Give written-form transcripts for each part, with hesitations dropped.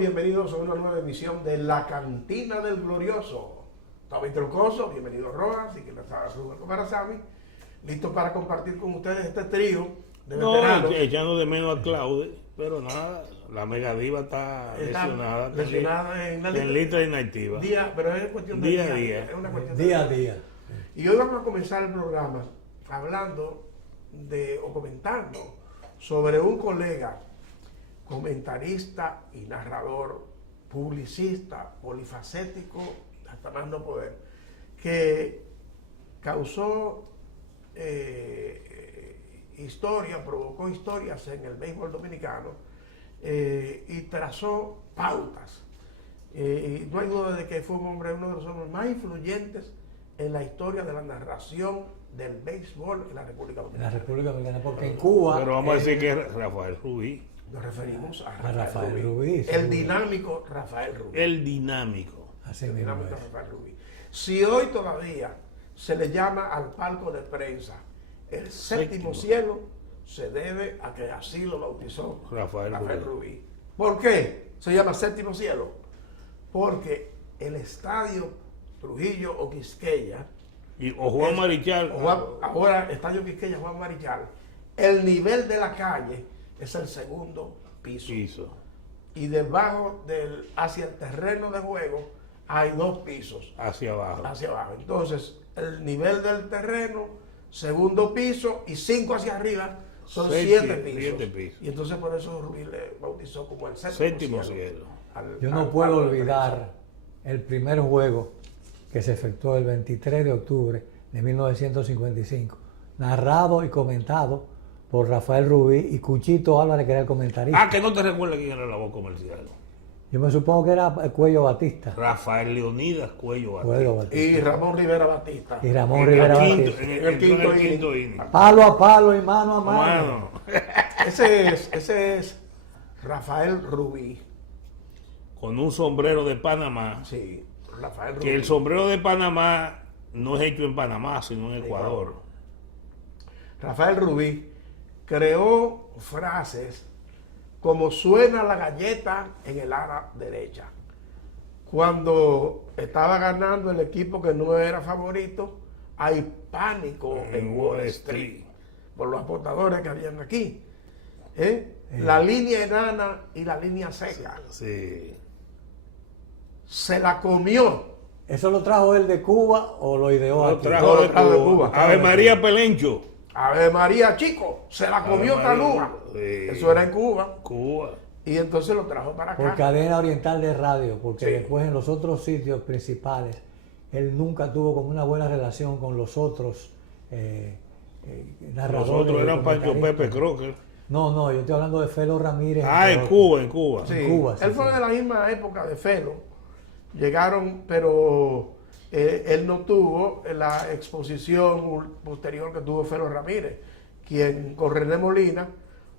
bienvenidos a una nueva emisión de La Cantina del Glorioso. Tommy Troncoso, bienvenido Rojas y que les habla Rubén Comarazami, listo para compartir con ustedes este trío de veteranos. Echando de menos a Claude, pero nada, la mega diva está lesionada en lista inactiva. Pero es cuestión de día a día. Es una cuestión día a día. Y hoy vamos a comenzar el programa hablando o comentando sobre un colega, comentarista y narrador, publicista, polifacético, hasta más no poder, que causó provocó historias en el béisbol dominicano y trazó pautas. Y no hay duda de que fue uno de los hombres más influyentes en la historia de la narración del béisbol en la República Dominicana. En la República Dominicana, porque en Cuba... Pero vamos a decir que es Rafael Rubí. Nos referimos a Rafael Rubí. El dinámico Rafael Rubí. El dinámico. Así El mismo dinámico es. Rafael Rubí. Si hoy todavía se le llama al palco de prensa el séptimo cielo, se debe a que así lo bautizó Rafael Rubí. ¿Por qué se llama séptimo cielo? Porque el estadio Trujillo o Quisqueya, O Juan Marichal. ahora estadio Quisqueya Juan Marichal, el nivel de la calle es el segundo piso. Y debajo hacia el terreno de juego hay 2 pisos. Hacia abajo. Entonces, el nivel del terreno, segundo piso, y 5 hacia arriba son 7 pisos. Y entonces por eso Rubí le bautizó como el séptimo cielo. Yo no puedo olvidar el primer juego que se efectuó el 23 de octubre de 1955, narrado y comentado por Rafael Rubí y Cuchito Álvarez, que era el comentarista. Que no te recuerdas quién era la voz comercial. Yo me supongo que era Cuello Batista. Rafael Leonidas Cuello Batista. Y Ramón Rivera Batista. En el quinto inning. Palo a palo y mano a mano. Ese es Rafael Rubí. Con un sombrero de Panamá. Sí, Rafael Rubí. Que el sombrero de Panamá no es hecho en Panamá, sino en Ecuador. Rafael Rubí creó frases como suena la galleta en el ala derecha. Cuando estaba ganando el equipo que no era favorito, hay pánico en Wall Street por los apostadores que habían aquí. La línea enana y la línea seca. Sí. Se la comió. ¿Eso lo trajo él de Cuba o lo ideó aquí? Lo trajo de Cuba. Ave María Pelencho. Ave María, chico, se la comió Calúa. Sí. Eso era en Cuba. Cuba. Y entonces lo trajo para acá. Por Cadena Oriental de Radio, porque Sí. después en los otros sitios principales, él nunca tuvo como una buena relación con los otros narradores. Los otros eran Pancho comentaristas. Pepe Crocker. No, yo estoy hablando de Felo Ramírez. En Cuba. Sí, En Cuba, sí, él fue sí. de la misma época de Felo. Llegaron, pero él no tuvo la exposición posterior que tuvo Felo Ramírez, quien con René Molina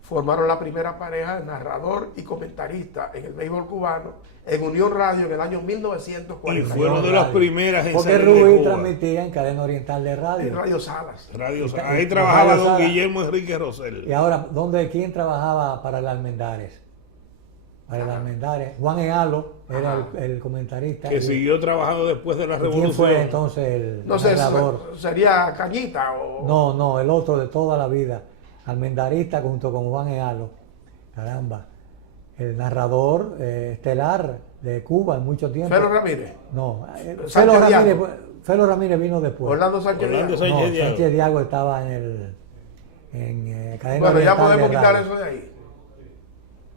formaron la primera pareja de narrador y comentarista en el béisbol cubano en Unión Radio en el año 1940. Y fueron de las primeras en Porque salir de Rubí Cuba. transmitía en Cadena Oriental de En Radio. Radio Salas. Ahí trabajaba Radio don Sala. Guillermo Enrique Rosell. Y ahora, ¿quién trabajaba para el Almendares? Para el Almendares. Juan Ealo era el comentarista. Que siguió trabajando después de la ¿Y revolución. quién fue entonces el No sé, narrador? sería Cañita o... No, el otro de toda la vida. Almendarista junto con Juan Ealo. Caramba. El narrador estelar de Cuba en mucho tiempo. Felo Ramírez. No, Sánchez Felo Ramírez vino después. Orlando Sánchez. Orlando Diago. Sánchez. No, Sánchez Diago estaba en Cadena Bueno, ya Oriental podemos de quitar Radio. eso de ahí.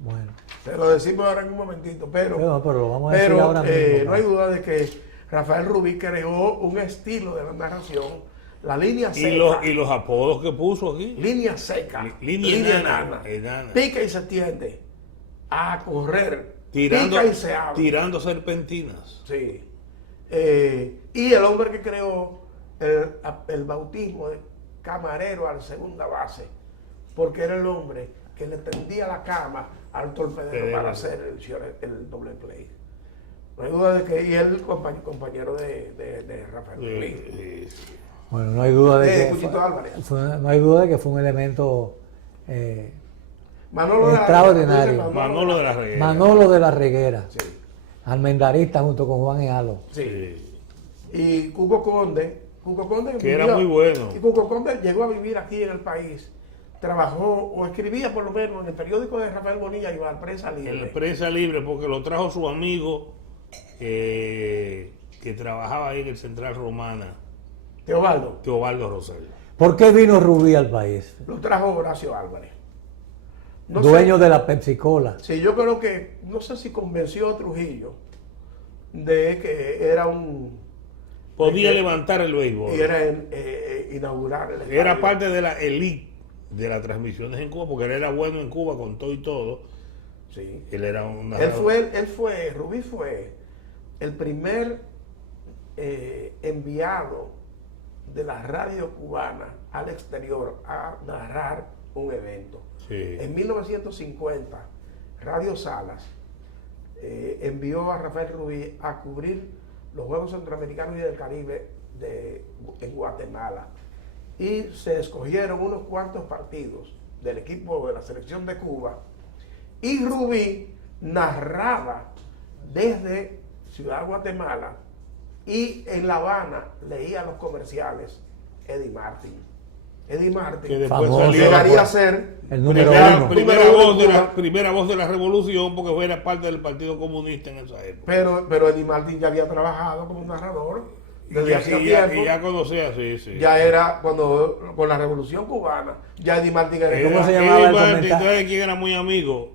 Bueno, Se lo decimos ahora en un momentito, pero lo vamos a decir ahora mismo. no hay duda de que Rafael Rubí creó un estilo de la narración, la línea seca. Y los apodos que puso aquí. Línea seca, Línea enana, enana. pica y se tiende, a correr, Tirando, pica y se abre. tirando serpentinas. Sí. Y el hombre que creó el bautismo de camarero a la segunda base, porque era el hombre que le tendía la cama al torpedero para hacer el doble play. No hay duda de que y él compañero de Rafael Rubí. Bueno, no hay duda de que Cuchito Álvarez. no hay duda de que fue un elemento extraordinario. Manolo de la Reguera. Manolo de la Reguera. Sí. Almendarista junto con Juan Ealo. Sí. Y Cuco Conde Que era muy bueno. Y Cuco Conde llegó a vivir aquí en el país. Trabajó o escribía por lo menos en el periódico de Rafael Bonilla y en la Prensa Libre. En la Prensa Libre, porque lo trajo su amigo que trabajaba ahí en el Central Romana, Teobaldo Rosario. ¿Por qué vino Rubí al país? Lo trajo Horacio Álvarez. No Dueño sé, de la Pepsi Cola. sí, yo creo que, no sé si convenció a Trujillo de que era Podía levantar el béisbol. y era inaugurar el Era estadio. parte de la elite de las transmisiones en Cuba, porque él era bueno en Cuba con todo y todo. Sí. Él era un Rubí fue el primer enviado de la radio cubana al exterior a narrar un evento. Sí. En 1950, Radio Salas envió a Rafael Rubí a cubrir los Juegos Centroamericanos y del Caribe en Guatemala. Y se escogieron unos cuantos partidos del equipo de la selección de Cuba. Y Rubí narraba desde Ciudad Guatemala y en La Habana leía los comerciales Eddie Martin. Eddie Que Martin después Famoso. salió llegaría a ser El número uno. primera voz de la revolución, porque era parte del Partido Comunista en esa época. pero Eddie Martin ya había trabajado como narrador desde hacía tiempo. Y ya conocía, sí. Ya era cuando con la Revolución Cubana, ya Eddie Martin era ¿Cómo se Eddie llamaba el Martin, comentario? ¿sabes quién era muy amigo?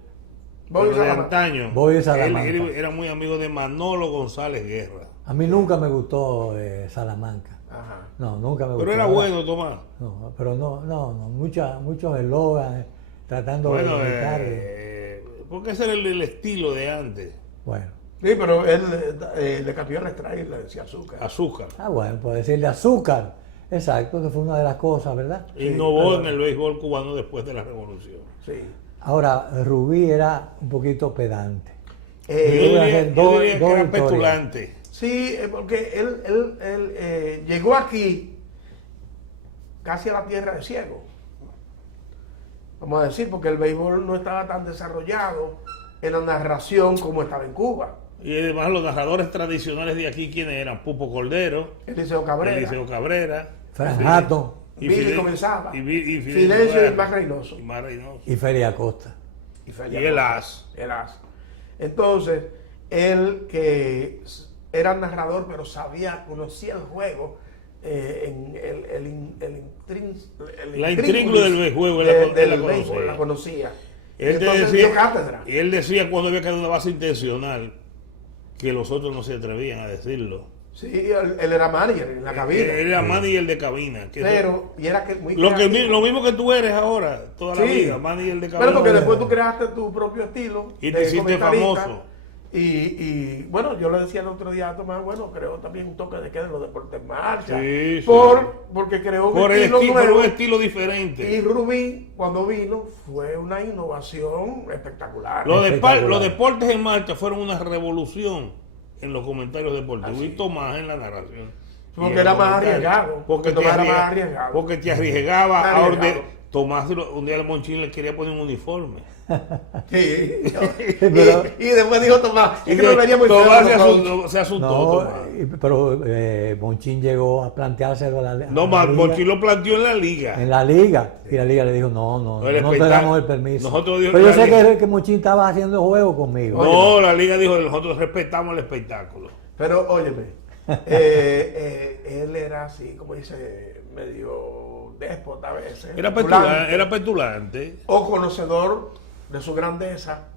Bobby De Salamanca. antaño. Bobby Salamanca. Él era muy amigo de Manolo González Guerra. A mí nunca me gustó Salamanca. Ajá. No, nunca me gustó. Pero era bueno, Tomás. No, pero no, muchos eslogans tratando Bueno, de imitar. porque ese era el estilo de antes. Bueno. Sí, pero él le cambió el extraer y le decía azúcar. Azúcar. Bueno, puede decirle azúcar. Exacto, que fue una de las cosas, ¿verdad? Innovó en el béisbol cubano después de la revolución. Sí. Ahora, Rubí era un poquito pedante. Yo voy a diría, hacer yo dos diría que era historias. petulante. Sí, porque él llegó aquí casi a la tierra de ciego. Vamos a decir, porque el béisbol no estaba tan desarrollado en la narración como estaba en Cuba. Y además los narradores tradicionales de aquí, ¿quiénes eran? Pupo Cordero, Eliseo Cabrera, Eliseo Cabrera, Fran Hatton Billy comenzaba, y Fidencio y Más Reynoso. y más Reynoso. y Feria Acosta. Y el As. El As. Entonces, él que era narrador, pero conocía el juego, La intríngulis del juego, él la conocía. Él, Entonces dio cátedra. él decía cuando había quedado una base intencional que los otros no se atrevían a decirlo. Sí, él era manager en la cabina. Él era manager de cabina. Pero, y era muy lo mismo que tú eres ahora, toda la vida, manager de cabina. Pero porque después tú creaste tu propio estilo. Y te hiciste comentarista. famoso. Y bueno, yo le decía el otro día a Tomás, bueno, creó también un toque de queda en los deportes en marcha. Sí, porque creó por un estilo diferente. Y Rubí, cuando vino, fue una innovación espectacular. Los deportes en marcha fueron una revolución en los comentarios deportivos Así. y Tomás en la narración. Porque era más arriesgado. Porque Tomás era más arriesgado. Porque te arriesgaba a Arriesgado. Tomás un día al Monchín le quería poner un uniforme. Sí. Pero- y después dijo Tomás, es que no venía muy Tomás feo, se asustó. No, Tomás. pero Monchín llegó a planteárselo a la No, liga. Monchín lo planteó en la liga. En la liga. Y la liga le dijo, no te espectáculo. damos el permiso. Nosotros dijimos Pero yo la sé liga. que Monchín estaba haciendo juego conmigo. No, la liga dijo, nosotros respetamos el espectáculo. Pero óyeme, él era así, como dice, medio déspota a veces. Era petulante. O conocedor de su grandeza.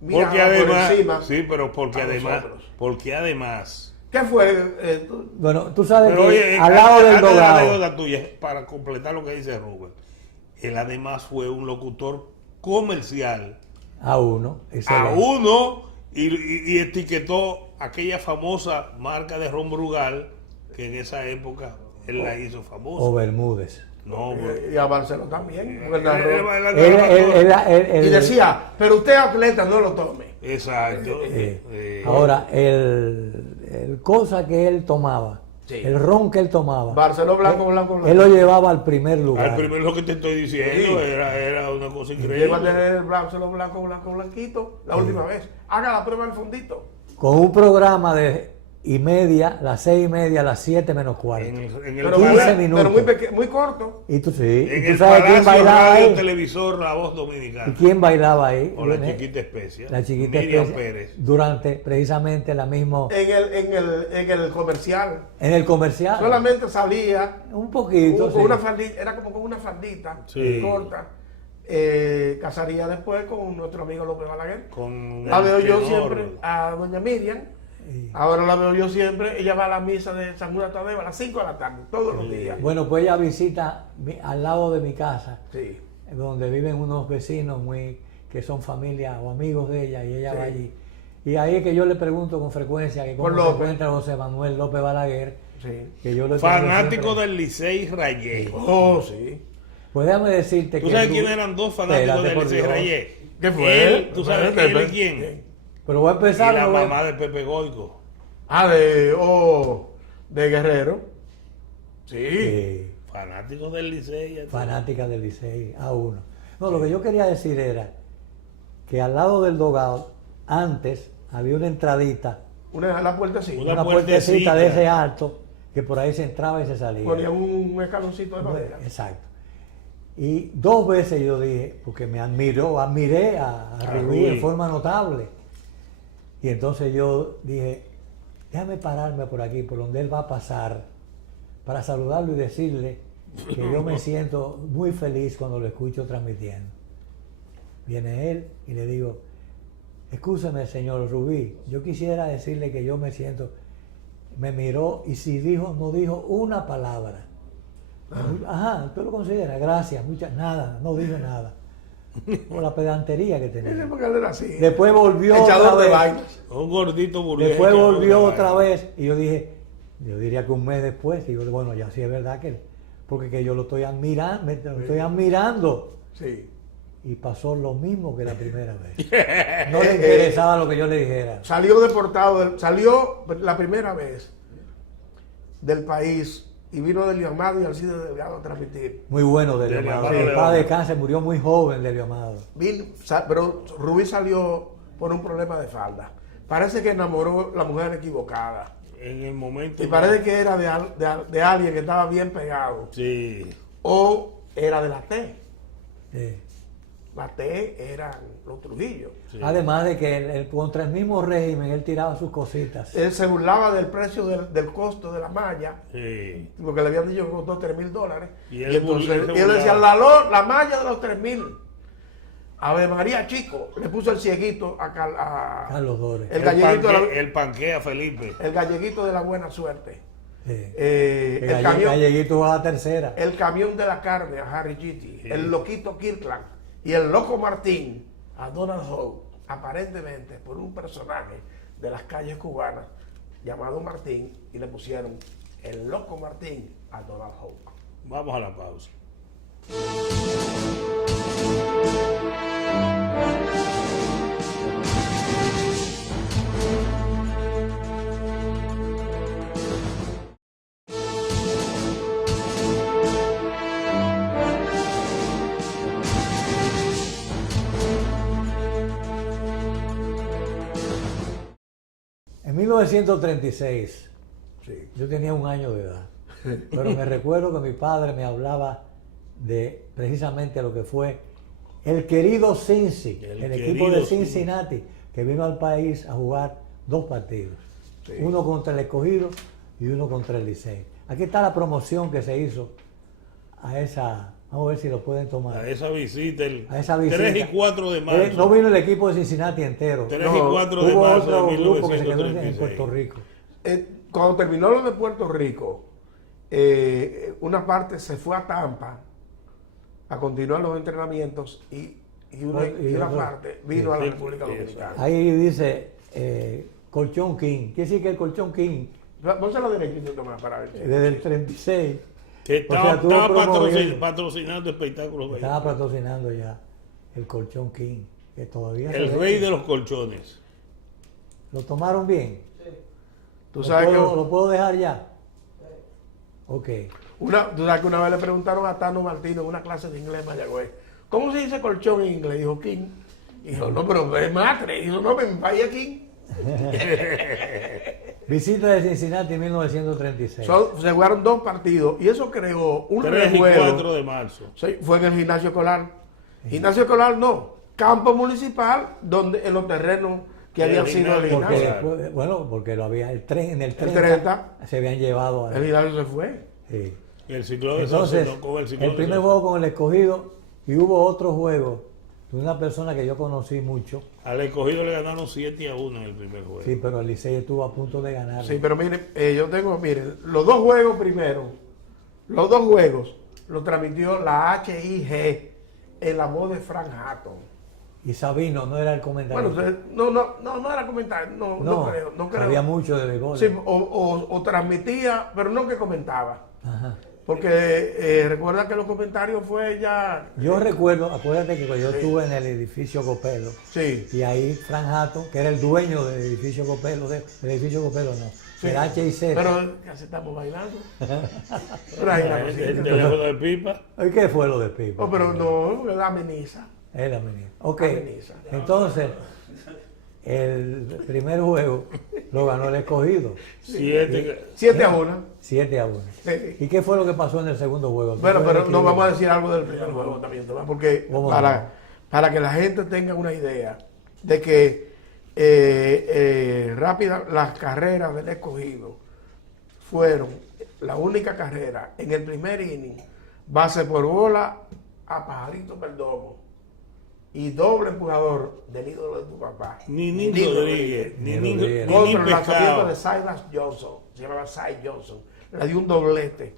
Porque Miraba por además, encima sí, pero porque a además, nosotros. ¿Qué fue? Bueno, tú sabes Pero que oye, al lado del antes de la Dogado, anécdota tuya, para completar lo que dice Rubén, él además fue un locutor comercial a uno, a uno y etiquetó aquella famosa marca de ron Brugal que en esa época él la hizo famosa. o Bermúdez. No, Y a Barcelona también. porque Él- y decía, pero usted atleta, no lo tome. Exacto. Ahora, el cosa que él tomaba Sí. El ron que él tomaba. Barceló blanco, blanco, blanco. Él lo llevaba al primer lugar. Al primero lo que te estoy diciendo Sí. era una cosa increíble. Llegó a tener el Barceló blanco, blanco, blanquito la última vez. Haga la prueba del fondito. Con un programa de las 6:30, las 7 menos cuarto. En el Pero, 15 minutos. pero muy corto. Y tú sí. En ¿Y tú el sabes quién Palacio bailaba Radio ahí? Televisor La Voz ¿Y Dominicana. quién bailaba ahí? O la Chiquita Especia. La Chiquita Miriam Especia, Pérez. durante precisamente la misma En el comercial. en el comercial. Solamente salía Un poquito, con sí. una faldita, era como con una faldita Sí. corta. Casaría después con nuestro amigo López Balaguer. Con La veo el yo tenor. siempre a doña Miriam. Sí. Ahora la veo yo siempre. Ella va a la misa de San Juan Tadeo a las 5 de la tarde, todos los días. Bueno, pues ella visita al lado de mi casa, Sí. donde viven unos vecinos que son familia o amigos de ella, y ella Sí. va allí. Y ahí es que yo le pregunto con frecuencia que cómo Por se López. encuentra José Manuel López Balaguer, Sí. que yo lo he Fanático tenido siempre. del Licey Rayé. Oh, sí. Pues déjame decirte ¿Tú que... sabes quiénes eran dos fanáticos Espérate, del por Licey Dios. Rayé? ¿Qué fue? Él, ¿tú sabes Espérate, él y espérate. quién? Pero voy a Y empezar... la no voy a- mamá de Pepe Goico. De Guerrero. Sí. Fanáticos del Licey. Fanática del Licey, a uno. No, lo que yo quería decir era que al lado del dogado, antes había una entradita, La puerta sí. Una una puertecita. puertecita de ese alto, que por ahí se entraba y se salía. Ponían un escaloncito de madera. Exacto. Y 2 veces yo dije, porque admiré a Rubí en Rubí. forma notable. Y entonces yo dije, déjame pararme por aquí, por donde él va a pasar, para saludarlo y decirle que yo me siento muy feliz cuando lo escucho transmitiendo. Viene él y le digo, escúcheme, señor Rubí, yo quisiera decirle que yo me siento... Me miró y si no dijo una palabra. Ajá, tú lo consideras, gracias, nada, no dijo nada. Por la pedantería que Ese tenía. porque él era así. Después volvió otra Echador de vez. vainas. Un gordito burgués. Después echador volvió de otra vaina. vez y yo diría que un mes después, y yo, bueno, ya sí es verdad porque que yo lo estoy admirando, lo estoy admirando. Sí. Y pasó lo mismo que la primera vez. No le interesaba lo que yo le dijera. Salió deportado, salió la primera vez del país y vino Delio Amado y Alcides Delgado a transmitir. Muy bueno Delio Delio Amado. Amado El León. padre de cáncer murió muy joven, Delio Amado. Pero Rubí salió por un problema de falda. Parece que enamoró a la mujer equivocada. En el momento. Y parece que era de alguien que estaba bien pegado. Sí. O era de la T. Sí. La T eran los Trujillo. Sí. Además de que contra el mismo régimen él tiraba sus cositas. Él se burlaba del precio del costo de la malla, Sí. porque le habían dicho que costó $3,000. Y Y él entonces se y él decía, burlaba. la malla de los 3,000. Ave María Chico, le puso el cieguito a Carlos Dores. el galleguito, El panquea Felipe. el galleguito de la buena suerte. Sí. El camión, Galleguito va a la tercera. el camión de la carne a Harry Gitti, Sí. el loquito Kirkland y el loco Martín a Donald Howe, aparentemente por un personaje de las calles cubanas llamado Martín, y le pusieron el loco Martín a Donald Howe. Vamos a la pausa. En 1936, Sí. yo tenía 1 año de edad, pero me recuerdo que mi padre me hablaba de precisamente lo que fue el querido Cincy, el equipo de querido Cincinnati, que vino al país a jugar 2 partidos, Sí. uno contra el Escogido y uno contra el Licey. Aquí está la promoción que se hizo a esa, vamos a ver si lo pueden tomar. A esa visita, el A esa visita. 3 y 4 de marzo. No vino el equipo de Cincinnati entero. 3 No, y 4 de Hubo marzo de otro grupo que se quedó en 1936. Puerto Rico. Cuando terminó lo de Puerto Rico, una parte se fue a Tampa a continuar los entrenamientos y una otro- parte vino a la sí, República sí, Dominicana. Ahí dice Colchón King. Quiere decir que el Colchón King, Vamos a la derechita, Tomás, para ver. desde el 36, Que O sea, estaba tuvo promoviendo. patrocinando espectáculos. estaba patrocinando ya el Colchón King, que todavía El se ve rey que de los colchones. lo tomaron bien. Tú ¿Lo sabes puedo, que lo puedo dejar ya? Ok. Tú sabes que una vez le preguntaron a Tano Martino en una clase de inglés en Mayagüez, ¿cómo se dice colchón en inglés? Dijo king. Y dijo, no, pero es matre. Dijo, no, me vaya king. Visita de Cincinnati en 1936. Se jugaron 2 partidos y eso creó un 3 y revuelo. 4 de marzo. Sí, fue en el gimnasio escolar. Gimnasio escolar no, campo municipal, donde en los terrenos que habían sido el Porque gimnasio. después, bueno, porque lo había en el 30, 30 se habían llevado El gimnasio se fue. sí. Y el ciclón de Entonces, Santo con el ciclón el de primer Santo. juego con el Escogido y hubo otro juego de una persona que yo conocí mucho. Al Escogido le ganaron 7-1 en el primer juego. Sí, pero el Licey estuvo a punto de ganar. Sí, pero miren, yo tengo, miren, los 2 juegos primero, los 2 juegos los transmitió la HIG en la voz de Frank Hatton. Y Sabino no era el comentario. Bueno, no era comentario, no creo. sabía mucho de béisbol. Sí, o transmitía, pero no que comentaba. Ajá. Porque recuerda que los comentarios fue ya... Yo recuerdo, acuérdate que cuando yo estuve en el edificio Copelo, Sí. y ahí Frank Hatton, que era el dueño del edificio Copelo, del edificio Copelo no, Sí. del HIZ. Pero casi estamos bailando. Pero ahí la El cosita. teléfono de pipa. ¿Y qué fue lo de Pipa? Oh, pero no, la ameniza. Es la menina. Ok, Ameniza. entonces, el primer juego lo ganó el Escogido, 7-1. 7-1. Sí. ¿Y qué fue lo que pasó en el segundo juego? Bueno, ¿Qué fue pero el que no hubo? vamos a decir algo del primer juego también, ¿verdad? Porque Vamos para que la gente tenga una idea de que rápida las carreras del Escogido fueron la única carrera en el primer inning, base por bola a Pajarito Perdomo y doble empujador del ídolo de tu papá. Ninin Nino Rodríguez. Ninin Rodríguez. Contra Ninin el lanzamiento Pescado. de Silas Johnson, se llamaba Cy Johnson, le dio un doblete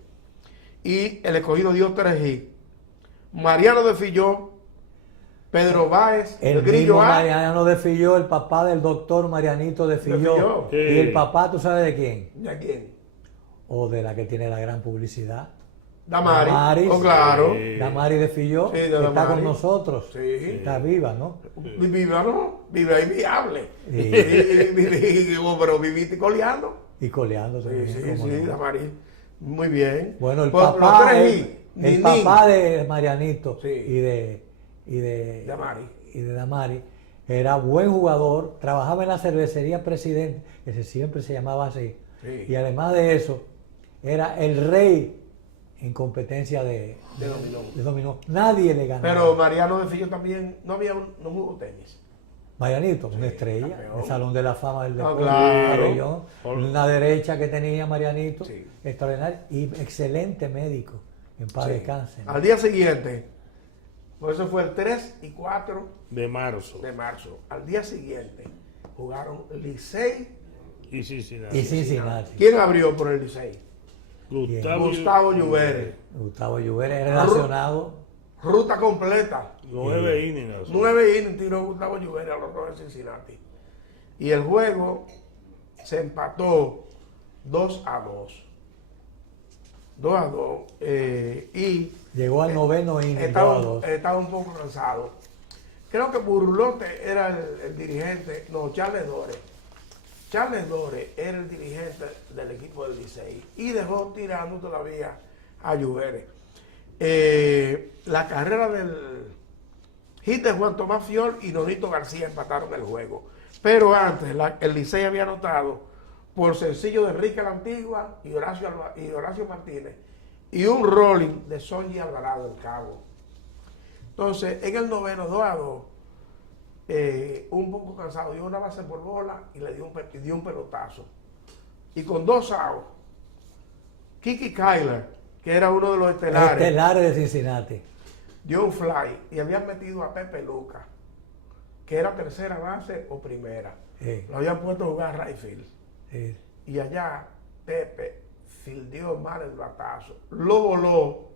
y el Escogido dio 3 hits. Mariano de Filló, Pedro Báez, El Grillo mismo A. Mariano de Filló, el papá del doctor Marianito de Filló. Filló. Sí. ¿Y el papá, tú sabes de quién? ¿De quién? O de la que tiene la gran publicidad. Damari. Damaris. Oh, claro. Sí. Damari de Filló, Sí, de que está Damaris. con nosotros. Sí. Está viva, ¿no? Viva, ¿no? Viva y viable. Sí. Pero viviste coleando. Y coleando Sí, también. sí, cómo sí, no. Damari. Muy bien. Bueno, el Pues, los papá, 3 hits. el Ninin. papá de Marianito Sí. y de Damari. y de Damari era buen jugador, trabajaba en la cervecería Presidente, que siempre se llamaba así, Sí. y además de eso, era el rey en competencia de dominó. Nadie le ganó. Pero Mariano de Filló también no jugó tenis. Marianito, una estrella, campeón. el Salón de la Fama del deporte, claro. pabellón, una derecha que tenía Marianito, Sí. extraordinario, y excelente médico, en paz Sí. descanse. Al día siguiente, pues eso fue el 3 y 4 De marzo. de marzo. Al día siguiente jugaron Licey. Y Cincinnati. Y Cincinnati. ¿Quién abrió por el Licey? Gustavo Lluvere. Gustavo Lluvere es relacionado. Ruta completa. 9 innings. 9 innings tiró Gustavo Lluvere a los Rojos de Cincinnati. Y el juego se empató 2-2. 2-2. Y Llegó al noveno inning, estaba 2-2. estaba un poco cansado. Creo que Burlote era el dirigente, no, Charles Dore. Charles Dore era el dirigente del equipo del Licey y dejó tirando todavía a Lluvere. La carrera del hit de Juan Tomás Fiol y Nonito García empataron el juego. Pero antes el Licey había anotado por sencillo de Enrique la Antigua y Horacio Martínez y un rolling de Sonny Alvarado del Cabo. Entonces, en el noveno 2-2, un poco cansado, dio una base por bola y le dio un pelotazo. Y con 2 outs, Kiki Kyler, que era uno de los estelares, Estelares de Cincinnati. dio un fly y habían metido a Pepe Luca, que era tercera base o primera. Sí, Lo habían puesto a jugar right field. sí. Y allá Pepe fildeó mal el batazo, lo voló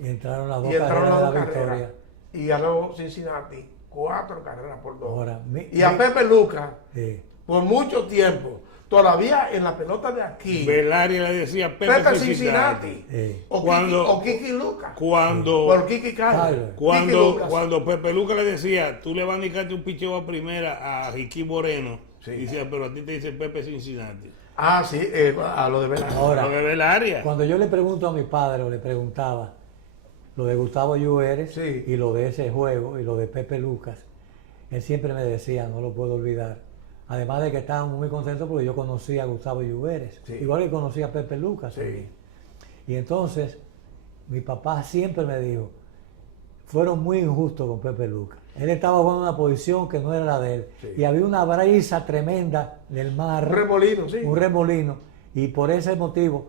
Y entraron las dos y entraron carreras las de dos la carreras. victoria. Y ganó Cincinnati 4 carreras por 2. Ahora, Y a Pepe Luca, sí. por mucho tiempo, todavía en la pelota de aquí, Belaria le decía Pepe Cincinnati. Sí. O Kiki Luca. Cuando, Por Kiki Kyler. Kyler. cuando, Kiki Lucas. cuando Pepe Luca le decía, tú le vas a indicarte un picheo a primera a Ricky Moreno, Sí. y decía, pero a ti te dice Pepe Cincinnati. Ah, sí, a lo de Belaria. Ahora, Lo de Belaria. cuando yo le pregunto a mi padre, o le preguntaba lo de Gustavo Lluveres Sí. y lo de ese juego y lo de Pepe Lucas, él siempre me decía, no lo puedo olvidar. Además de que estábamos muy contentos porque yo conocía a Gustavo Lluveres, Sí. igual que conocía a Pepe Lucas Sí. también. Y entonces, mi papá siempre me dijo, fueron muy injustos con Pepe Lucas. Él estaba jugando una posición que no era la de él. Sí. Y había una brisa tremenda del mar. Un remolino, sí. Un remolino. Y por ese motivo,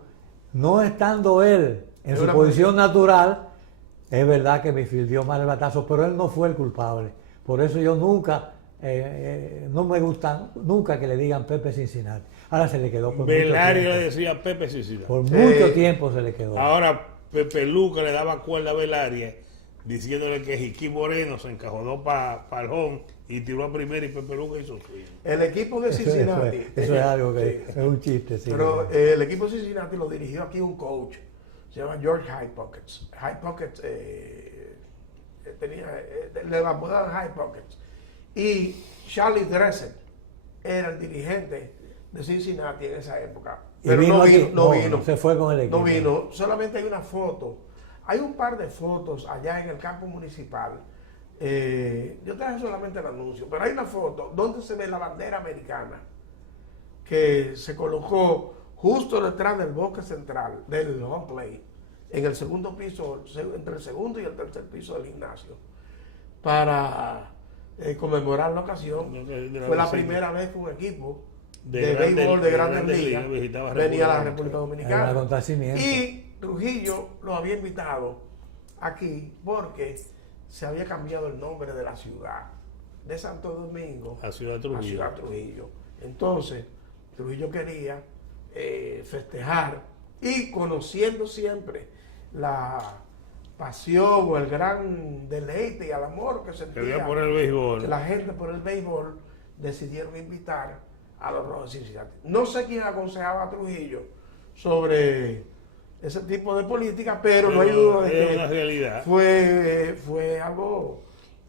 no estando él en Es su una posición natural, es verdad que me fildió mal el batazo, pero él no fue el culpable. Por eso yo nunca, no me gusta nunca que le digan Pepe Cincinnati. Ahora se le quedó por Belaria mucho le tiempo. decía Pepe Cincinnati. Por mucho tiempo se le quedó. Ahora Pepe Luca le daba cuerda a Belaria diciéndole que Jiquí Moreno se encajonó para el home y tiró a primera y Pepe Luca hizo swing. El equipo de Cincinnati. Eso es algo que Sí. es un chiste, sí. Pero el equipo de Cincinnati lo dirigió aquí un coach, se llama George High Pockets. High Pockets le apodaban High Pockets. Y Charlie Dressel era el dirigente de Cincinnati en esa época. Y Pero vino no aquí, vino, no vino. se fue con el equipo. No vino, solamente hay una foto. Hay un par de fotos allá en el campo municipal. Yo traje solamente el anuncio, pero hay una foto donde se ve la bandera americana que se colocó justo detrás del bosque central del home plate, en el segundo piso, entre el segundo y el tercer piso del gimnasio, para conmemorar la ocasión. Fue la primera vez que un equipo de béisbol de Grandes Ligas venía a la República Dominicana. Era un acontecimiento. Y Trujillo lo había invitado aquí porque se había cambiado el nombre de la ciudad, de Santo Domingo A Ciudad Trujillo. a Ciudad Trujillo. Entonces, Trujillo quería festejar y conociendo siempre la pasión o el gran deleite y el amor que sentía por el béisbol. la gente por el béisbol, decidieron invitar a los Rojos de Cincinnati. No sé quién aconsejaba a Trujillo sobre ese tipo de política, pero no hay duda de es que una realidad. fue algo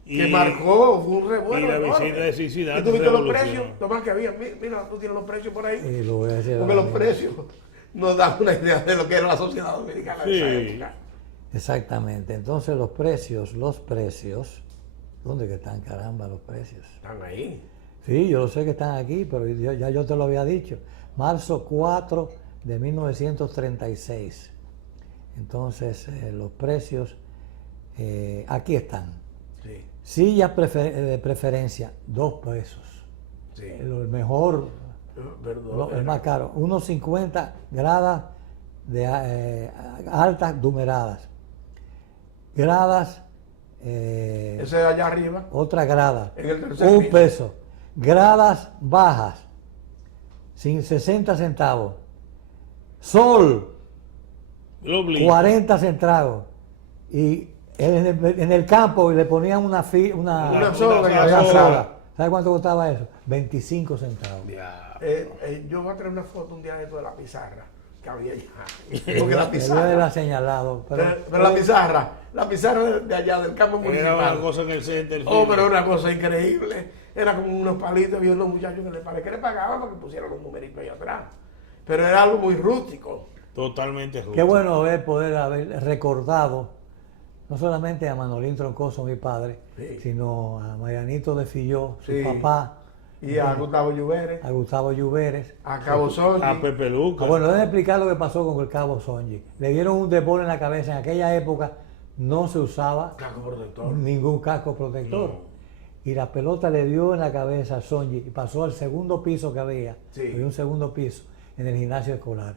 que Y- marcó, fue un revuelo y la enorme. visita de Cincinnati ¿Y tú viste los revolucionó. precios? Tomás, que había, mira, tú tienes los precios por ahí. Y lo voy a decir Porque ahora los mismo. precios nos dan una idea de lo que era la sociedad dominicana de esa Sí. época. Exactamente. Entonces los precios, ¿dónde que están, caramba, los precios? Están ahí. Sí, yo lo sé que están aquí, pero ya yo te lo había dicho. Marzo 4 de 1936. Entonces los precios aquí están. Sí, Sillas de preferencia, 2 pesos. sí. El mejor, Perdón. el más caro, unos 50 gradas de altas numeradas. Gradas, Ese de allá arriba. otra grada, En el tercer 1 piso. peso. Gradas bajas, sin 60 centavos. Sol, Lo obligo. 40 centavos. Y en el campo le ponían una soga y una una soga. ¿Sabe cuánto costaba eso? 25 centavos. Ya. Yo voy a traer una foto un día de esto de la pizarra que había allá. Porque la Yo le pizarra. la señalado. Pero la pizarra de allá del campo Era municipal. una cosa en el center. Oh, pero era una cosa increíble. Era como unos palitos, había unos muchachos que le pagaban para que pusieran los numeritos ahí atrás. Pero era algo muy rústico. Totalmente justo. Qué bueno es poder haber recordado no solamente a Manolín Troncoso, mi padre, Sí. sino a Marianito de Filló, su Sí. papá, Y a Gustavo Lluveres, a Gustavo Lluveres. a Cabo Sonji. A Pepe Luca. Bueno, déjenme explicar lo que pasó con el Cabo Sonji. Le dieron un debol en la cabeza. En aquella época no se usaba Casco protector. ningún casco protector. No. Y la pelota le dio en la cabeza a Sonji y pasó al segundo piso que había. Sí. Había un segundo piso en el gimnasio escolar.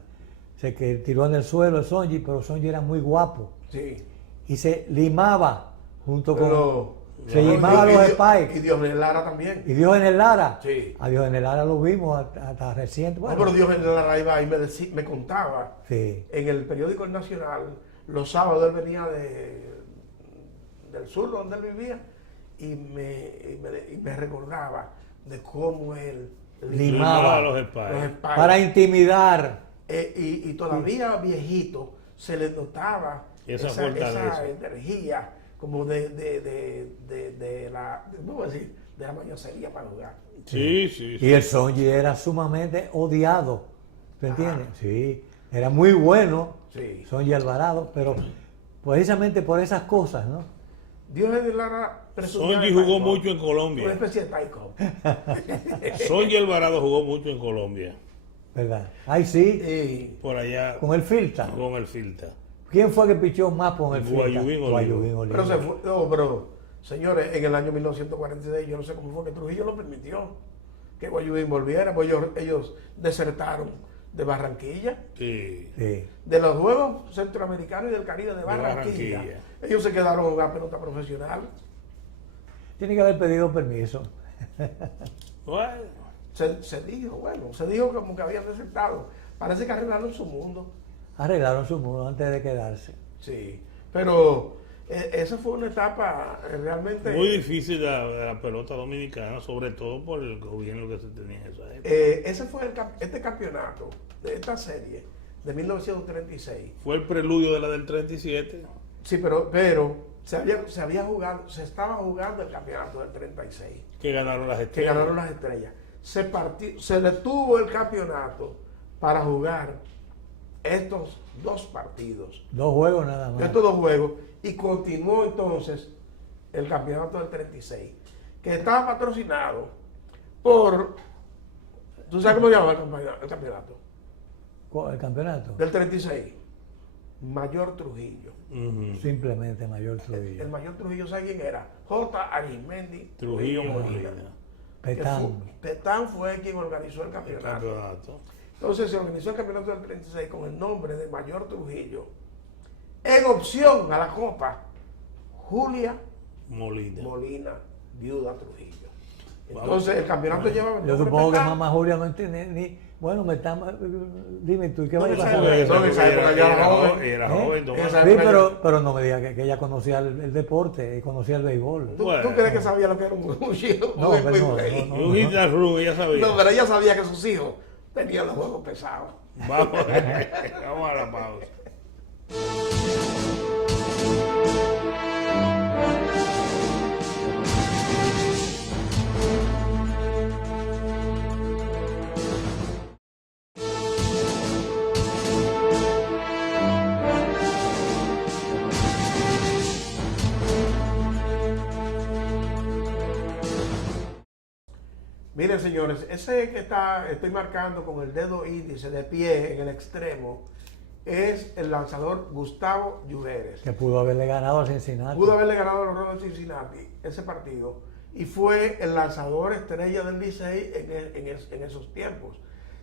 Se que tiró en el suelo el Sonji, pero Sonji era muy guapo. Sí. Y se limaba junto Pero, con... Se limaba los spikes. Y Dios Lara también. Y Dios en el Lara. Sí. A Dios en el Lara lo vimos hasta reciente. No, Bueno, pero Dios Lara iba y me contaba sí. en el periódico El Nacional, los sábados él venía del sur donde él vivía y me recordaba de cómo él Limaba los los espaldas. spikes. Para intimidar. Y todavía viejito se le notaba Esa fortaleza. esa energía como de la, ¿cómo decir? De la mañosería para jugar. Sí, sí, sí. Y el Sonji era sumamente odiado ¿Te entiendes? Sí, era muy bueno, Sí. Sonny Alvarado, pero precisamente por esas cosas, ¿no? Dios de Lara presumía Sonny de jugó taekwondo, mucho en Colombia. una especie de taekwondo. Sonny Alvarado jugó mucho en Colombia. ¿Verdad? Ay, sí, Y Por allá con el Filta. con el Filta. ¿Quién fue que pichó más con el Filta? Guayubín Olivo. pero se fue, no, pero señores, en el año 1946 yo no sé cómo fue que Trujillo lo permitió que Guayubín volviera, pues ellos desertaron de Barranquilla, Sí. Sí. de los Juegos Centroamericanos y del Caribe de Barranquilla. Barranquilla. Ellos se quedaron a jugar pelota profesional. Tiene que haber pedido permiso. Bueno, Se dijo como que habían desertado. Parece que arreglaron su mundo. Arreglaron su mundo antes de quedarse. Sí, pero esa fue una etapa realmente... muy difícil de la pelota dominicana, sobre todo por el gobierno que se tenía en esa época. ese fue este campeonato de esta serie de 1936. Fue el preludio de la del 37. Sí, pero se estaba jugando el campeonato del 36, Que ganaron las que estrellas. ganaron las estrellas. Se detuvo el campeonato para jugar estos dos partidos, 2 juegos nada más. estos dos juegos, y continuó entonces el campeonato del 36, que estaba patrocinado por, ¿tú sabes cómo se llama el campeonato? El campeonato. Del 36, Mayor Trujillo. Ujú. Simplemente Mayor El Trujillo. Mayor Trujillo, ¿sabe quién era? J. Arismendi Trujillo Molina. Petán. Petán fue quien organizó el El campeonato. campeonato. Entonces se organizó el campeonato del 36 con el nombre de Mayor Trujillo. En opción a la copa, Julia Molina. Molina, viuda Trujillo. Vamos. Entonces el campeonato llevaba el Yo nombre supongo que Petán. mamá Julia no entiende ni. Bueno, me está. Dime tú, ¿y qué No, va a esa pasar? época- no, en esa época ya era joven. Era ¿Eh? joven, Tomás. Esa- Sí, pero no me diga que ella conocía el deporte y conocía el béisbol. ¿Tú Bueno. crees que sabía lo que era un chino? No, Un pero no, play? no, Y un guitarrú, ya sabía. No, pero ella sabía que sus hijos tenían los juegos pesados. Vamos, vamos a la pausa. Miren, señores, ese que estoy marcando con el dedo índice de pie en el extremo es el lanzador Gustavo Lluveres. Que pudo haberle ganado a Cincinnati. Pudo haberle ganado a los Rojos de Cincinnati ese partido y fue el lanzador estrella del Licey en esos tiempos.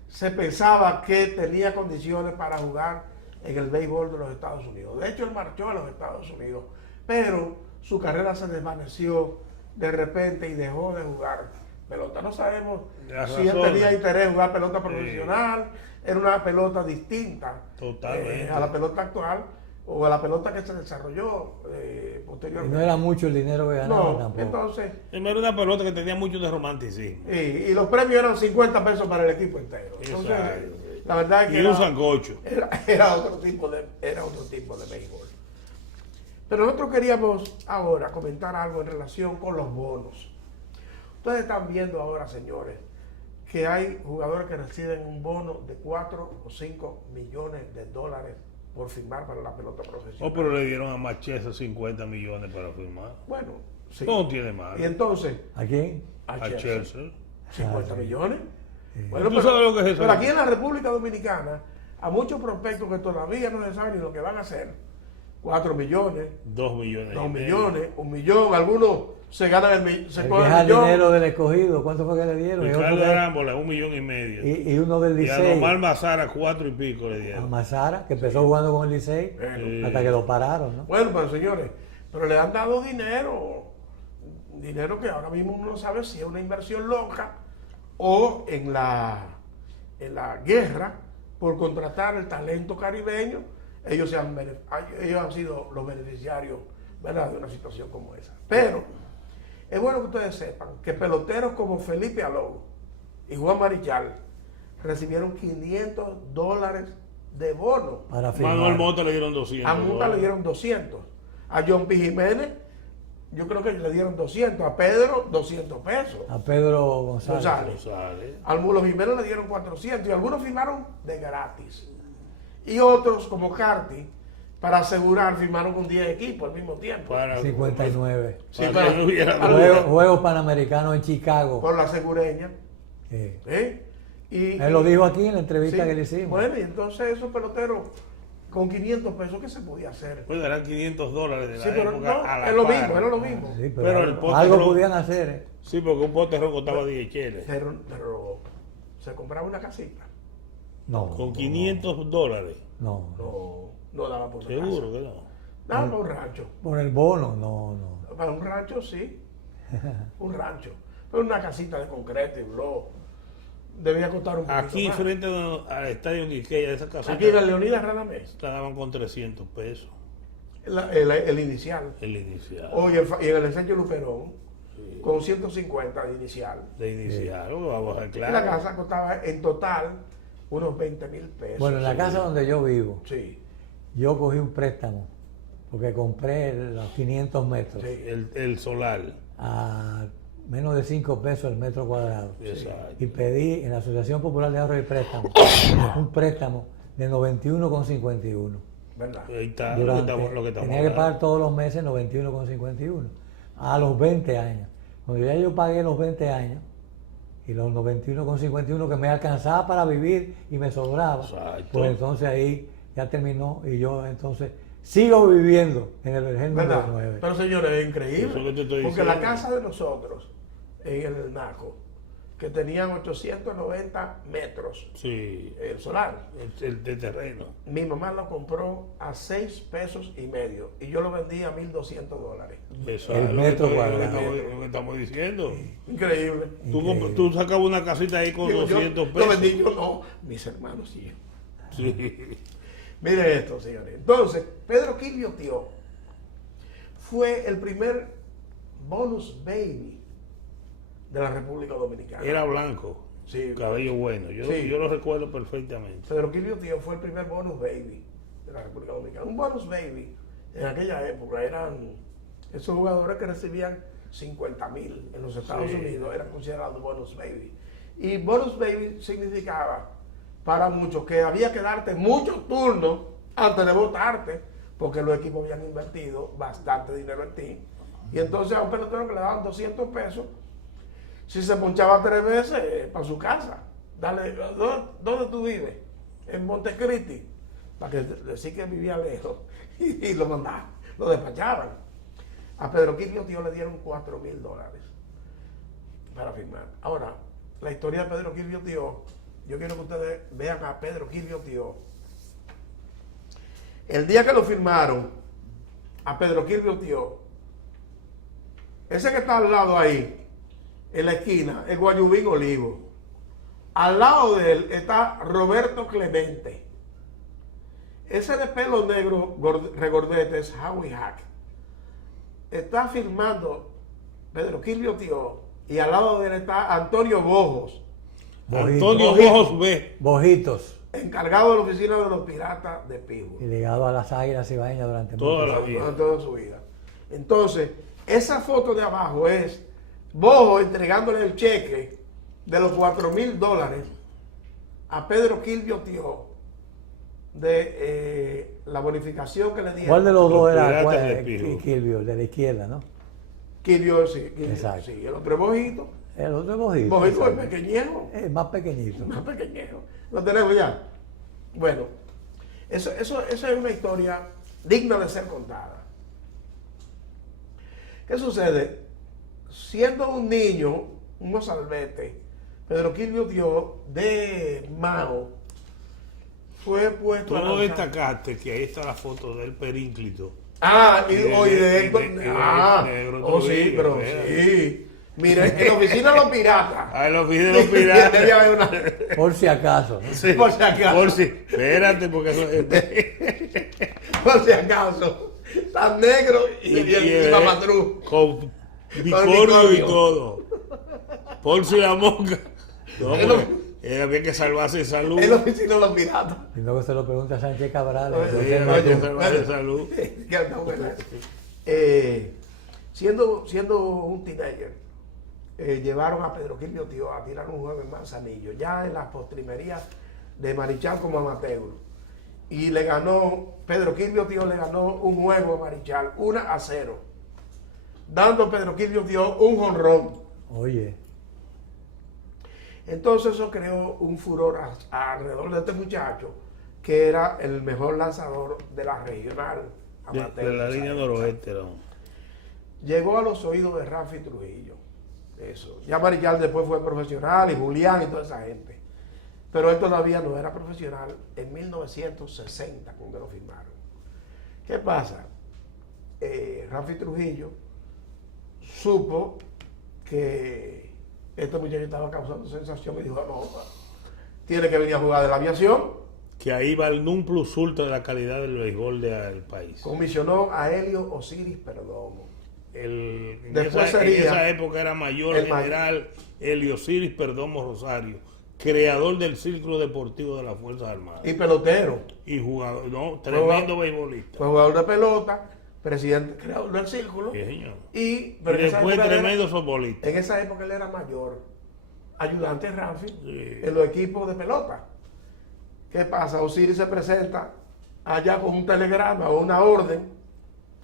Se pensaba que tenía condiciones para jugar en el béisbol de los Estados Unidos. De hecho, él marchó a los Estados Unidos, pero su carrera se desvaneció de repente y dejó de jugar pelota. No sabemos Las si él razones. tenía interés en jugar pelota profesional, era una pelota distinta Totalmente. a la pelota actual o a la pelota que se desarrolló Y posteriormente. no era mucho el dinero que ganaba No, tampoco. entonces, Era una pelota que tenía mucho de romanticismo. y los premios eran 50 pesos para el equipo entero. Entonces, Exacto. la verdad es que Y un sancocho. era otro tipo de béisbol. Pero nosotros queríamos ahora comentar algo en relación con los bonos. Ustedes están viendo ahora, señores, que hay jugadores que reciben un bono de 4 o 5 millones de dólares por firmar para la pelota profesional. Oh, pero le dieron a Macheza 50 millones para firmar. Bueno, sí. No tiene mal. Y entonces, ¿A quién? a A Chelsea, Chelsea. 50 Ah, sí. millones. Sí. Bueno, ¿Tú sabes lo que es eso? pero aquí en la República Dominicana, a muchos prospectos que todavía no se saben ni lo que van a hacer, 4 millones, 2 millones. 2 y medio. millones, 1 millón, algunos se ganan se El cogen que es el millón. dinero del escogido, ¿cuánto fue que le dieron? Y, otro Ricardo que- Arámbola, 1 millón y medio. y uno del Y a Licey, Nomar Mazara, 4 y pico le a dieron. Mazara, que empezó jugando con el Licey, Bueno, hasta que lo pararon, ¿no? Bueno, pues señores, pero le han dado dinero que ahora mismo uno no sabe si es una inversión loca o en la guerra por contratar el talento caribeño, ellos han sido los beneficiarios, ¿verdad?, de una situación como esa. Pero es bueno que ustedes sepan que peloteros como Felipe Alou y Juan Marichal recibieron $500 de bono. Para firmar. Manuel Mota le dieron 200. A Mota le dieron 200. A John P. Jiménez yo creo que le dieron 200, a Pedro 200 pesos. A Pedro González. Al Mulo Jiménez le dieron 400 y algunos firmaron de gratis. Y otros, como Carti, para asegurar, firmaron con 10 equipos al mismo tiempo. Para 59. Sí, Juegos Panamericanos en Chicago. Por la segureña. Él lo dijo aquí en la entrevista que le hicimos. Bueno, y entonces esos peloteros con 500 pesos, ¿qué se podía hacer? Pues eran $500 de la pero época no, a la es lo par. mismo, era lo mismo. Sí, pero el pote algo rojo, podían hacer. Sí, porque un pote rojo costaba 10 cheles. Pero se compraba una casita. No. Con $500. No daba por una Seguro casa. que no. Daba por un rancho. Por el bono, no. Para un rancho, sí. Un rancho. Pero una casita de concreto y bloque. Debía costar un poquito Aquí más. frente al estadio Quiqueya, esa casa. Aquí en la Leonidas Radamés. La daban con 300 pesos. El inicial. El inicial. Oye, y en el Ensanche Luperón, con 150 de inicial. De inicial, vamos a Y claro. la casa costaba en total unos 20,000 pesos. Bueno, en la casa donde yo vivo, Sí. yo cogí un préstamo porque compré los 500 metros Sí. El solar. a menos de 5 pesos el metro cuadrado. Exacto. Y pedí en la Asociación Popular de Ahorro y Préstamo un préstamo de 91,51. ¿Verdad? Ahí está Durante, lo que estamos tenía que pagar hablando. todos los meses 91,51 a los 20 años. Cuando ya yo pagué los 20 años y los 91,51 que me alcanzaba para vivir y me sobraba, Exacto. pues entonces ahí ya terminó y yo entonces sigo viviendo en el Vergel número ¿Verdad? 9. Pero señores, es Eso increíble. que te estoy Porque la diciendo. casa de nosotros, en el Naco, que tenían 890 metros, Sí, el solar, el de terreno. mi mamá lo compró a 6 pesos y medio y yo lo vendí a $1,200. Eso El es lo metro que cuadrado. lo que estamos diciendo. Increíble. Tú sacabas una casita ahí con Digo, 200 Lo pesos. vendí yo, no, mis hermanos y yo. Sí. Mire esto, señores. Entonces, Pedro Quilvio Tío fue el primer bonus baby de la República Dominicana. Era blanco, Sí. cabello bueno. Yo lo recuerdo perfectamente. Pedro Quilvio Tío fue el primer bonus baby de la República Dominicana. Un bonus baby en aquella época eran esos jugadores que recibían 50,000 en los Estados Unidos, eran considerados bonus baby. Y bonus baby significaba para muchos que había que darte muchos turnos antes de votarte, porque los equipos habían invertido bastante dinero en ti. Y entonces a un pelotero que le daban 200 pesos, si se ponchaba 3 veces, para su casa. Dale, ¿dónde tú vives? En Montecristi. Para que decir que vivía lejos. Y lo mandaban, lo despachaban. A Pedro Quilvio Tío le dieron $4,000 para firmar. Ahora, la historia de Pedro Quilvio Tío, yo quiero que ustedes vean a Pedro Quilvio Tío. El día que lo firmaron, a Pedro Quilvio Tío, ese que está al lado ahí, en la esquina, el Guayubín Olivo. Al lado de él está Roberto Clemente. Ese de pelo negro regordete es Howie Hack. Está firmando Pedro Quilvio Tío y al lado de él está Antonio Bojos, Antonio Bojos B. Bojitos. encargado de la oficina de los piratas de Pittsburgh. Y ligado a las Águilas Ibaeñas durante Toda muchos la vida. Durante toda su vida. Entonces, esa foto de abajo es Bojo entregándole el cheque de los $4,000 a Pedro Quilvio Tío de la bonificación que le dieron. ¿Cuál de los dos era Piratas de Pittsburgh. Quilvio? El de la izquierda, ¿no? Quilvio, sí. Quilvio, Exacto. sí. El otro Bojito. El otro es Bojito. Bojito es exacto. pequeñejo. Es más pequeñito. Más pequeñejo. Lo tenemos ya. Bueno, eso es una historia digna de ser contada. ¿Qué sucede? Siendo un niño, un mozalbete, Pedro Quilvio Tío de Mao fue puesto Tú a no lanzar- destacaste que ahí está la foto del Perínclito. Ah, y de- oye, de- esto. de- de- Ah, de- de- oh sí, de- pero de- sí. Mire, en la oficina de los piratas. Ah, los videos de los piratas. Debía haber una- Por si acaso, ¿no? Sí, Por si acaso. Por si. Espérate, porque eso. Por si acaso. Tan negro y mamadrú. Con bicornio y bicornio. todo. Por si la mosca. No, Es lo- porque había que salvarse de salud. En la oficina de los piratas. Y luego se lo pregunta a Sánchez Cabral. Oye, Sí, entonces, había que oye, salvarse de salud. Qué buena. siendo un teenager, llevaron a Pedro Quilvio Tío a tirar un juego en Manzanillo, ya en las postrimerías de Marichal como amateur. Y le ganó, Pedro Quilvio Tío le ganó un juego a Marichal, 1-0, dando a Pedro Quilvio Tío un jonrón. Oye. Entonces eso creó un furor alrededor de este muchacho, que era el mejor lanzador de la regional amateur. De la línea noroeste, ¿no? Llegó a los oídos de Rafi Trujillo. Eso. Ya Marichal después fue profesional, y Julián y toda esa gente. Pero él todavía no era profesional en 1960 cuando lo firmaron. ¿Qué pasa? Rafi Trujillo supo que este muchacho estaba causando sensación y dijo, no, tiene que venir a jugar de la aviación. Que ahí va el non plus ultra de la calidad del béisbol del país. Comisionó a Helio Osiris Perdomo. En esa época era mayor general Helio Osiris Perdomo Rosario, creador del Círculo Deportivo de las Fuerzas Armadas. Y pelotero. Y jugador, no, tremendo beisbolista. Fue jugador de pelota, presidente, creador del Círculo. Sí, señor. Y después tremendo futbolista. En esa época él era mayor, ayudante de Rafi, sí, en los equipos de pelota. ¿Qué pasa? Osiris se presenta allá con un telegrama o una orden,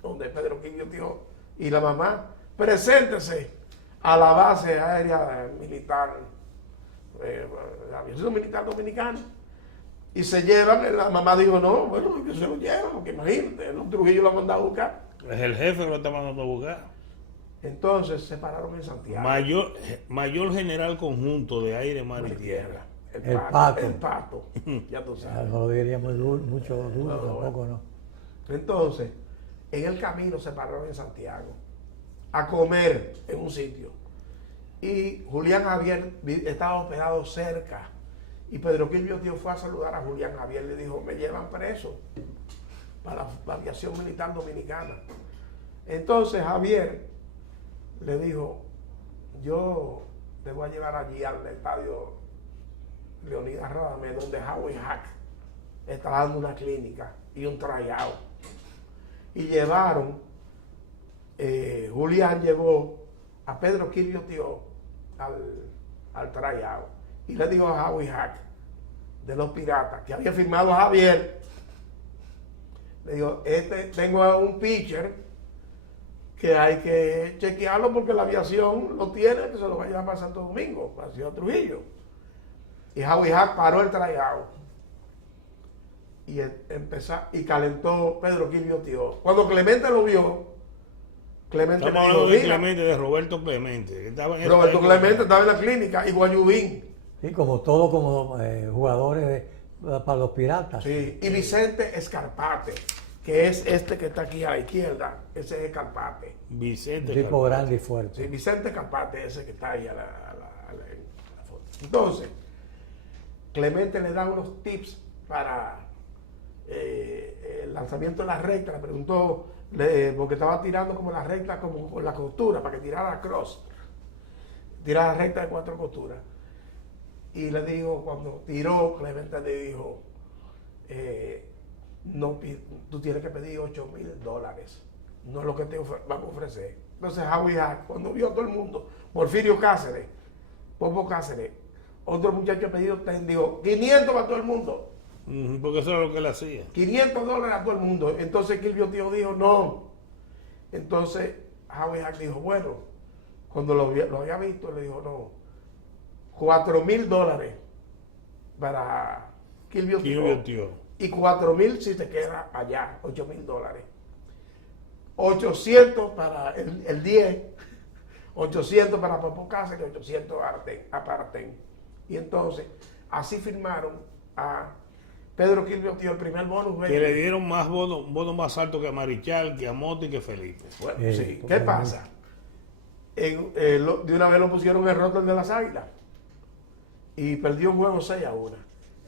donde Pedro Quilvio Tío y la mamá, preséntese a la base aérea militar, la aviación militar dominicana. Y se llevan, la mamá dijo, no, bueno, que se lo llevan, porque imagínate, el Trujillo lo ha mandado a buscar. Es el jefe que lo está mandando a buscar. Entonces se pararon en Santiago. Mayor general conjunto de aire, mar y tierra. El pato. El pato. Ya tú sabes. No lo diría mucho duro, tampoco, no. Entonces, en el camino se pararon en Santiago a comer en un sitio. Y Julián Javier estaba hospedado cerca. Y Pedro Quilvio Tío fue a saludar a Julián Javier. Le dijo, me llevan preso para la aviación militar dominicana. Entonces Javier le dijo, yo te voy a llevar allí al estadio Leonidas Radamés, donde Howie Hack está dando una clínica y un tryout. Y llevaron, Julián llevó a Pedro Quilvio Tío al tryout. Y le dijo a Howie Hack, de los Piratas, que había firmado a Javier, le digo, tengo a un pitcher que hay que chequearlo porque la aviación lo tiene, que se lo va a llevar para Santo Domingo, para Ciudad Trujillo. Y Howie Hack paró el tryout y calentó Pedro Quilvio Tío. Cuando Clemente lo vio, Clemente estamos le dijo, hablando de Clemente, de Roberto Clemente. Roberto Clemente estaba en la clínica y Guayubín. Sí, como todos como jugadores para los Piratas. Sí, y Vicente Escarpate, que es este que está aquí a la izquierda, ese es Escarpate. Vicente. Un tipo grande y fuerte. Sí, Vicente Escarpate, ese que está ahí en la foto. Entonces, Clemente le da unos tips para el lanzamiento de la recta. Le preguntó, porque estaba tirando como la recta, como con la costura, para que tirara cross. Tirara recta de 4 costuras. Y le dijo, cuando tiró, Clemente le dijo, no, tú tienes que pedir $8,000. No es lo que te van a ofrecer. Entonces Howie Hack, cuando vio a todo el mundo, Porfirio Cáceres, Popo Cáceres, otro muchacho ha pedido, dijo, 500 para todo el mundo. Porque eso era lo que él hacía. $500 a todo el mundo. Entonces Quilvio Tío dijo, no. Entonces Howie Hack dijo, bueno, cuando lo había visto, le dijo, no, $4,000 para Quilvio Tío. Y 4,000 si te queda allá, $8,000. 800 para el 10, 800 para Popo Cáceres, 800 a Parten. Y entonces, así firmaron a Pedro Quilvio Tío el primer bonus. Que le dieron más bono más alto que a Marichal, que a Motti y que Felipe. Bueno, sí. ¿Qué pasa? De una vez lo pusieron en el roster de las Águilas y perdió un juego 6-1.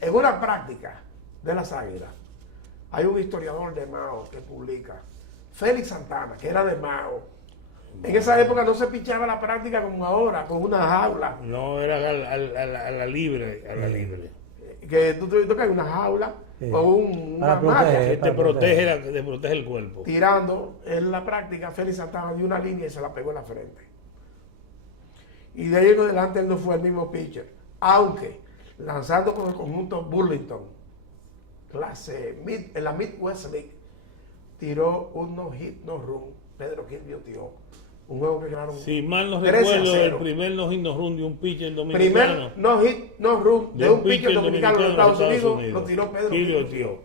En una práctica de las Águilas, hay un historiador de Mao que publica, Félix Santana, que era de Mao. En esa época no se pichaba la práctica como ahora, con una jaula. No, era a la libre, a la libre. Que tú que hay una jaula o una malla que te protege el cuerpo. Tirando en la práctica, Félix Santana dio una línea y se la pegó en la frente. Y de ahí en adelante él no fue el mismo pitcher, aunque lanzando con el conjunto Burlington, en la Midwest League, tiró un no-hit, no-run. Pedro Quilvio tiró un juego que ganaron. Si mal no recuerdo, el primer no-hit, no-run de un pitcher dominicano. Primer no-hit, no-run de un pitcher dominicano de Estados Unidos lo tiró Pedro Quilvio.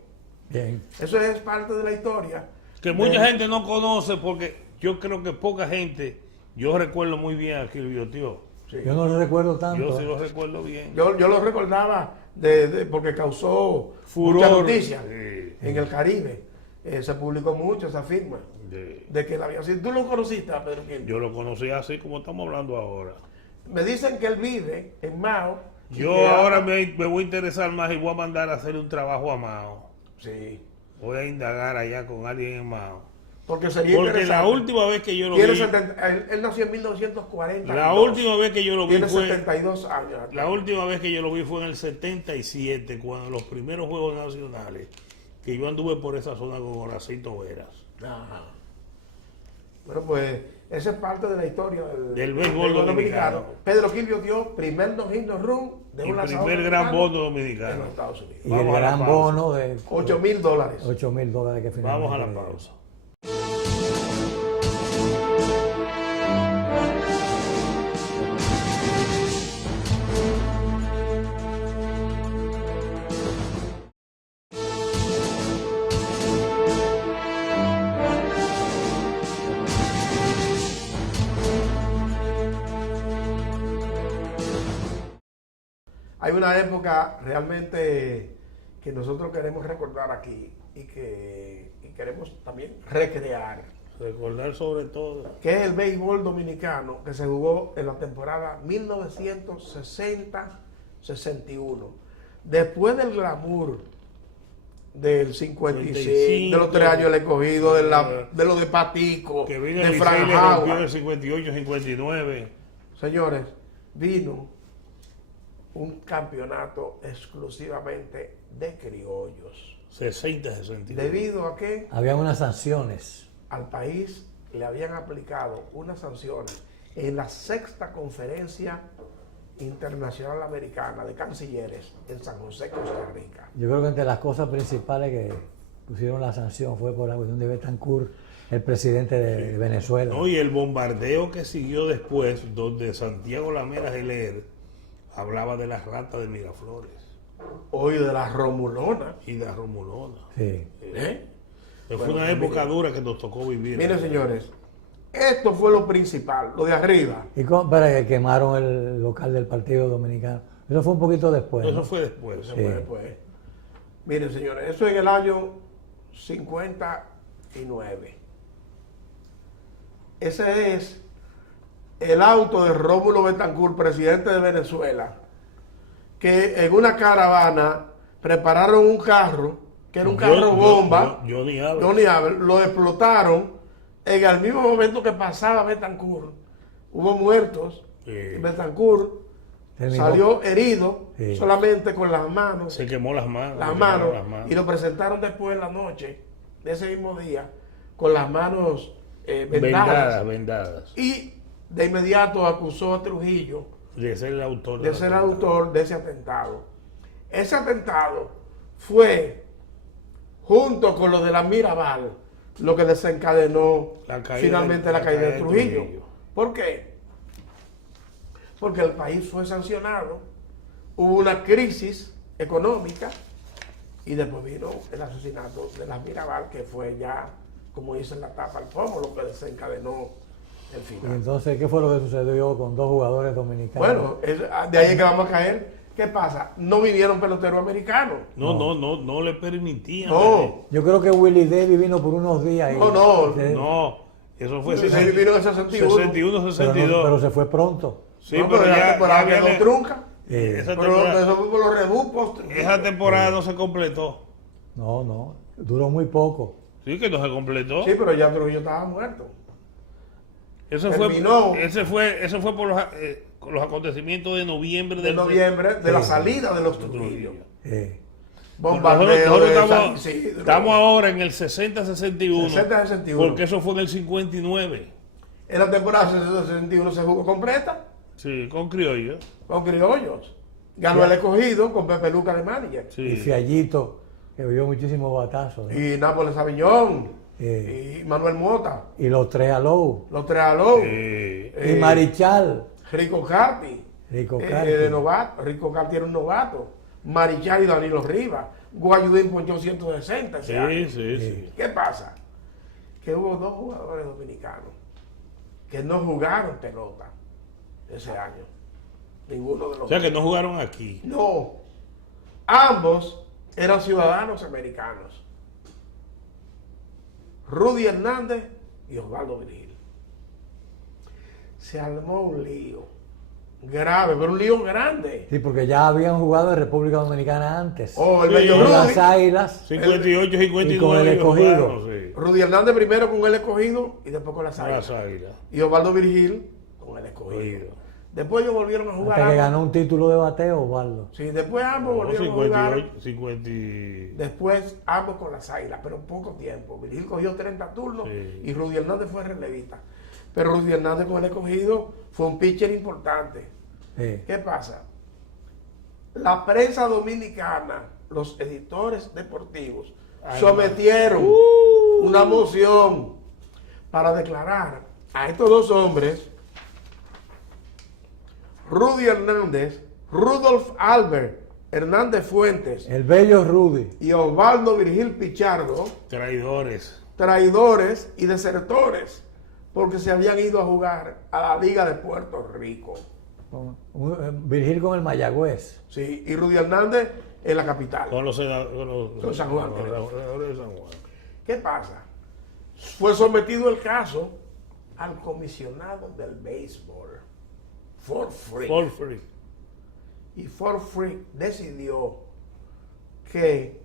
Bien. Eso es parte de la historia. Que mucha gente no conoce porque yo creo que poca gente. Yo recuerdo muy bien a Quilvio Tío. Sí. Yo no lo recuerdo tanto. Yo sí lo recuerdo bien. Yo lo recordaba porque causó furor, mucha noticia sí, en el Caribe. Se publicó mucho esa firma de que él había sido. ¿Tú lo conociste a Pedro Quilvio? Yo lo conocí así como estamos hablando ahora. Me dicen que él vive en Mao. Yo ahora me voy a interesar más y voy a mandar a hacer un trabajo a Mao. Sí. Voy a indagar allá con alguien en Mao. Porque la última vez que yo lo vi. Él nació en 1940. La última vez que yo lo vi tiene 72 años. La última vez que yo lo vi fue en el 77, cuando los primeros Juegos Nacionales, que yo anduve por esa zona con Horacito Veras. Ajá. Bueno, pues esa es parte de la historia del béisbol dominicano. Pedro Quilvio dio primer no-hit, no-run de un lanzador primer gran bono dominicano en los Estados Unidos. Y el gran bono de $8,000. $8,000 que finalmente. Vamos a la pausa. Hay una época realmente que nosotros queremos recordar aquí y queremos también recrear. Recordar sobre todo. Que es el béisbol dominicano que se jugó en la temporada 1960-61. Después del glamour del 55, de los 3 años del escogido, de lo de Patico, que vino de el Frank Howard. En el 58-59. Señores, vino un campeonato exclusivamente de criollos. 60-62. ¿Debido a qué? Había unas sanciones. Al país le habían aplicado unas sanciones en la 6ª Conferencia Internacional Americana de Cancilleres en San José, Costa Rica. Yo creo que entre las cosas principales que pusieron la sanción fue por la cuestión de Betancourt, el presidente de Venezuela. No, y el bombardeo que siguió después, donde Santiago Lamela Geler hablaba de las ratas de Miraflores. Hoy de la Romulona. Y de la Romulona. Sí. Fue una época dura que nos tocó vivir. Miren, señores, esto fue lo principal, lo de arriba. ¿Y para que quemaron el local del Partido Dominicano? Eso fue un poquito después. Eso ¿no? fue después. Eso fue después. Miren, señores, eso en el año 59. Ese es el auto de Rómulo Betancourt, presidente de Venezuela, que en una caravana prepararon un carro, que era un carro bomba. Johnny Aver, lo explotaron en el mismo momento que pasaba Betancourt. Hubo muertos. Betancourt salió herido solamente con las manos. Se quemó las manos. Y lo presentaron después en la noche de ese mismo día con las manos vendadas. Y de inmediato acusó a Trujillo de ser el autor de ese atentado. Ese atentado fue, junto con lo de la Mirabal, lo que desencadenó finalmente la caída de Trujillo. ¿Por qué? Porque el país fue sancionado, hubo una crisis económica y después vino el asesinato de la Mirabal, que fue ya, como dice en la tapa, el pomo, lo que desencadenó el final. Y entonces, ¿qué fue lo que sucedió con 2 jugadores dominicanos? Bueno, de ahí es que vamos a caer. ¿Qué pasa? No vinieron peloteros americanos. No le permitían. No. Yo creo que Willie Davis vino por unos días. No. Eso fue vino en 61, 62. Pero se fue pronto. Sí, pero la temporada quedó trunca. Esa temporada no se completó. No. Duró muy poco. Sí, que no se completó. Sí, pero ya Trujillo estaba muerto. Eso fue por los acontecimientos de noviembre de la salida de los Trujillo. bombardeo de San Isidro. Estamos ahora en el 60-61. 60-61. Porque eso fue en el 59. En la temporada 60-61 se jugó completa. Sí, con criollos. Con criollos. Ganó el Escogido con Pepe Luca de manager. Sí. Y Fiallito, que vio muchísimos batazos. ¿no? Y Nápoles Aviñón. Y Manuel Mota. Y los tres Alou. Los tres Alou. Y Marichal. Rico Carti. Rico Carti. De novato. Rico Carti era un novato. Marichal y Danilo Rivas. Guayudín ponchó 160 ese año. Sí. ¿Qué pasa? Que hubo dos jugadores dominicanos que no jugaron pelota ese año. Ninguno de los O sea que no jugaron aquí. No. Ambos eran ciudadanos americanos. Rudy Hernández y Osvaldo Virgil. Se armó un lío grave, pero un lío grande. Sí, porque ya habían jugado en República Dominicana antes. Oh, el Sí, bello Con Rudy. las Águilas. 58, 59. Y con el Escogido. jugaron, sí. Rudy Hernández primero con el Escogido y después con las Águilas. Las Águilas. Y Osvaldo Virgil con el Escogido. Después ellos volvieron a jugar. Hasta que ambos. ganó un título de bateo, Osvaldo. Sí, después ambos No, volvieron a jugar. 50. Después ambos con las Águilas, pero poco tiempo. Virgil cogió 30 turnos Sí. y Rudy Hernández fue relevista. Pero Rudy Hernández con el Escogido fue un pitcher importante. Sí. ¿Qué pasa? La prensa dominicana, los editores deportivos, Ay, sometieron una moción para declarar a estos dos hombres, Rudy Hernández, Rudolf Albert Hernández Fuentes El bello Rudy. y Osvaldo Virgil Pichardo, Traidores. traidores y desertores, porque se habían ido a jugar a la Liga de Puerto Rico. Virgil con el Mayagüez. Sí, y Rudy Hernández en la capital. Con los Con San Juan, con creo. los senadores de San Juan. ¿Qué pasa? Fue sometido el caso al comisionado del béisbol, Fort Frick. For free. Y Fort Frick decidió que,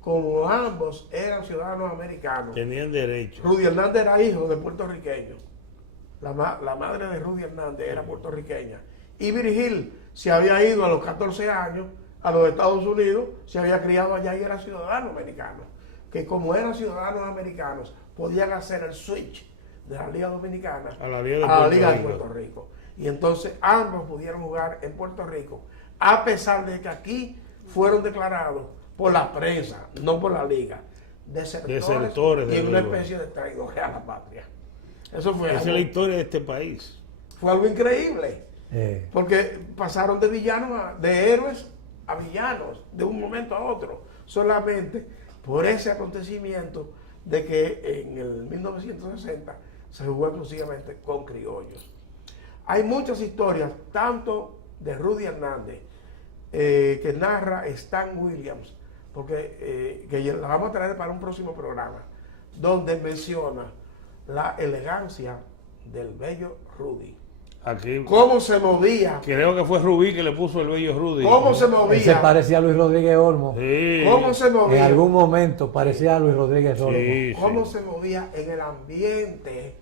como ambos eran ciudadanos americanos, Tenían derecho. Rudy Hernández era hijo de puertorriqueños. La madre de Rudy Hernández era puertorriqueña. Y Virgil se había ido a los 14 años a los Estados Unidos, se había criado allá y era ciudadano americano. Que como eran ciudadanos americanos, podían hacer el switch de la Liga Dominicana A la Liga de a la Puerto Liga de Rico. Puerto Rico. Y entonces ambos pudieron jugar en Puerto Rico, a pesar de que aquí fueron declarados por la prensa, no por la liga, desertores del y una béisbol. especie de traidores a la patria. Eso fue Esa es la algo, historia de este país. fue algo increíble, Eh, porque pasaron de villanos, de héroes a villanos, de un momento a otro, solamente por ese acontecimiento de que en el 1960 se jugó exclusivamente con criollos. Hay muchas historias, tanto de Rudy Hernández, que narra Stan Williams, porque que la vamos a traer para un próximo programa, donde menciona la elegancia del bello Rudy. Aquí Cómo se movía, creo que fue Rubí que le puso el bello Rudy. cómo se él se movía, parecía a Luis Rodríguez Olmo. Sí. cómo se En movía, algún momento parecía a Luis Rodríguez Olmo. Sí, cómo sí. se movía en el ambiente.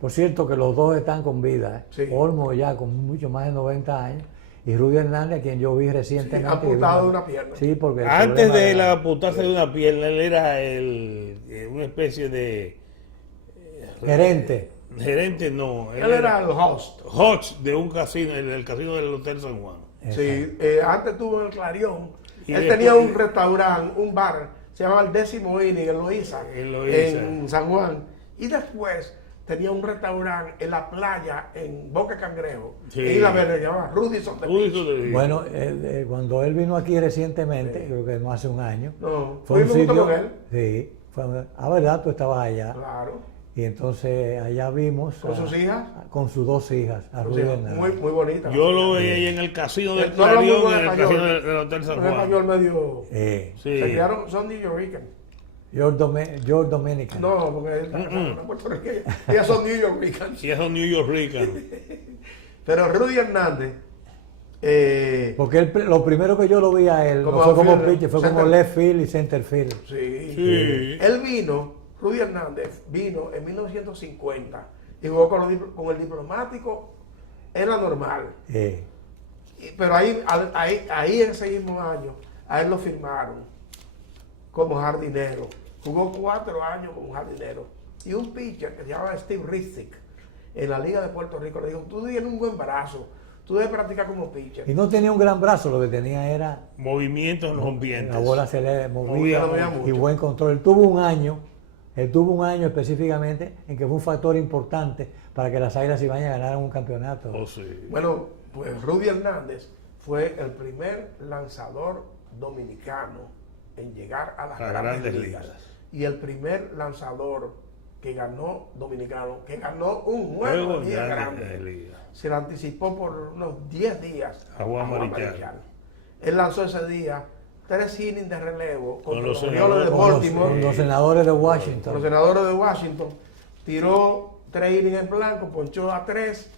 Por cierto, que los dos están con vida. ¿eh? Sí. Olmo ya con mucho más de 90 años. Y Rudy Hernández, a quien yo vi recientemente. Sí, amputado de una pierna. Sí, porque el Antes problema de era- amputarse de una pierna, él era una especie de gerente. gerente, no. Él era el host. host de un casino, el casino del Hotel San Juan. Sí, antes estuvo en el Clarion. Y Él después- tenía un restaurante, un bar, se llamaba el 10º Inning en Loíza, En Loíza. en San Juan. Y después tenía un restaurante en la playa, en Boca Cangrejo, Sí. en Isla Verde, que se llamaba Rudy's on the Uy, Beach. eso te digo. Bueno, cuando él vino aquí recientemente, Sí. creo que no hace un año, No, fue un fuimos junto sitio. con él. Sí, verdad, tú estabas allá. Claro, Y entonces allá vimos. con sus hijas. Con sus dos hijas, a Sus Rudy hijas, Hernández. muy, muy bonita. Yo lo veía ahí en el casino del No habla muy Clarion, buen en el español. casino del Hotel San Un Juan. español medio... Sí. Se criaron, son New Yorkers. George Dominican. No, porque es una puertorriqueña. Ellas son New Yorkers. Sí, esos New Yorkers. Pero Rudy Hernández, Porque lo primero que yo lo vi a él Como no fue como outfielder, pitcher, fue center. como left field y center field. sí. Sí. Él vino, Rudy Hernández vino en 1950 y jugó con el diplomático, era normal. Eh, Pero ahí en ese mismo año, a él lo firmaron como jardinero. Jugó 4 años como jardinero. Y un pitcher que se llamaba Steve Rizek, en la Liga de Puerto Rico, le dijo, tú tienes un buen brazo, tú debes practicar como pitcher. Y no tenía un gran brazo, lo que tenía era... movimientos en los ambientes. La bola se le movía y mucho. buen control. Él tuvo un año específicamente en que fue un factor importante para que las Águilas Ibañez ganaran un campeonato. Oh, sí. Bueno, pues Rudy Hernández fue el primer lanzador dominicano en llegar a las grandes ligas. Y el primer lanzador que ganó dominicano, que ganó un juego de Liga Grande. Se le anticipó por unos 10 días a Juan Marichal. Él lanzó ese día 3 innings de relevo con los Orioles de Baltimore. Con los senadores de Washington. Los senadores de Washington. Tiró 3 innings en blanco, ponchó a 3,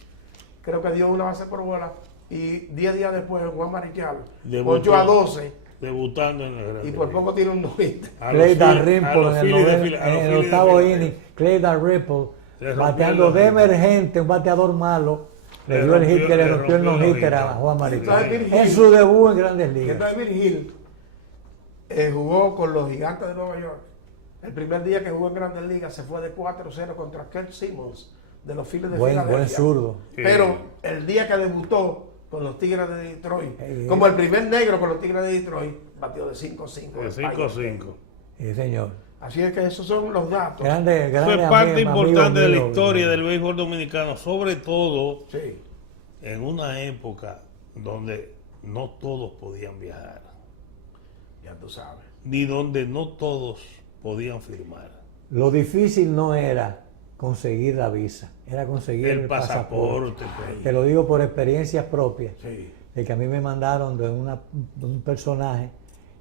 creo que dio una base por bola. Y 10 días después, Juan Marichal ponchó a 12. Debutando en el y por poco tiene un 90. Clay Dalrymple en el octavo inning. Clay Dalrymple bateando de emergente, un bateador malo. Le dio el hit que le rompió el no-hitter a Juan Marichal. En su debut en Grandes Ligas. Entonces Bill Hill jugó con los Gigantes de Nueva York. El primer día que jugó en Grandes Ligas se fue de 4-0 contra Kurt Simmons de los Phillies de Filadelfia. Buen zurdo. Pero el día que debutó con los Tigres de Detroit, como el primer negro con los Tigres de Detroit, batió de 5-5. De 5-5. Sí, señor. Así es que esos son los datos. Eso es parte importante de la historia del béisbol dominicano, sobre todo en una época donde no todos podían viajar. Ya tú sabes. Ni donde no todos podían firmar. Lo difícil no era conseguir la visa, era conseguir el pasaporte. Te lo digo por experiencias propias, de que a mí me mandaron de un personaje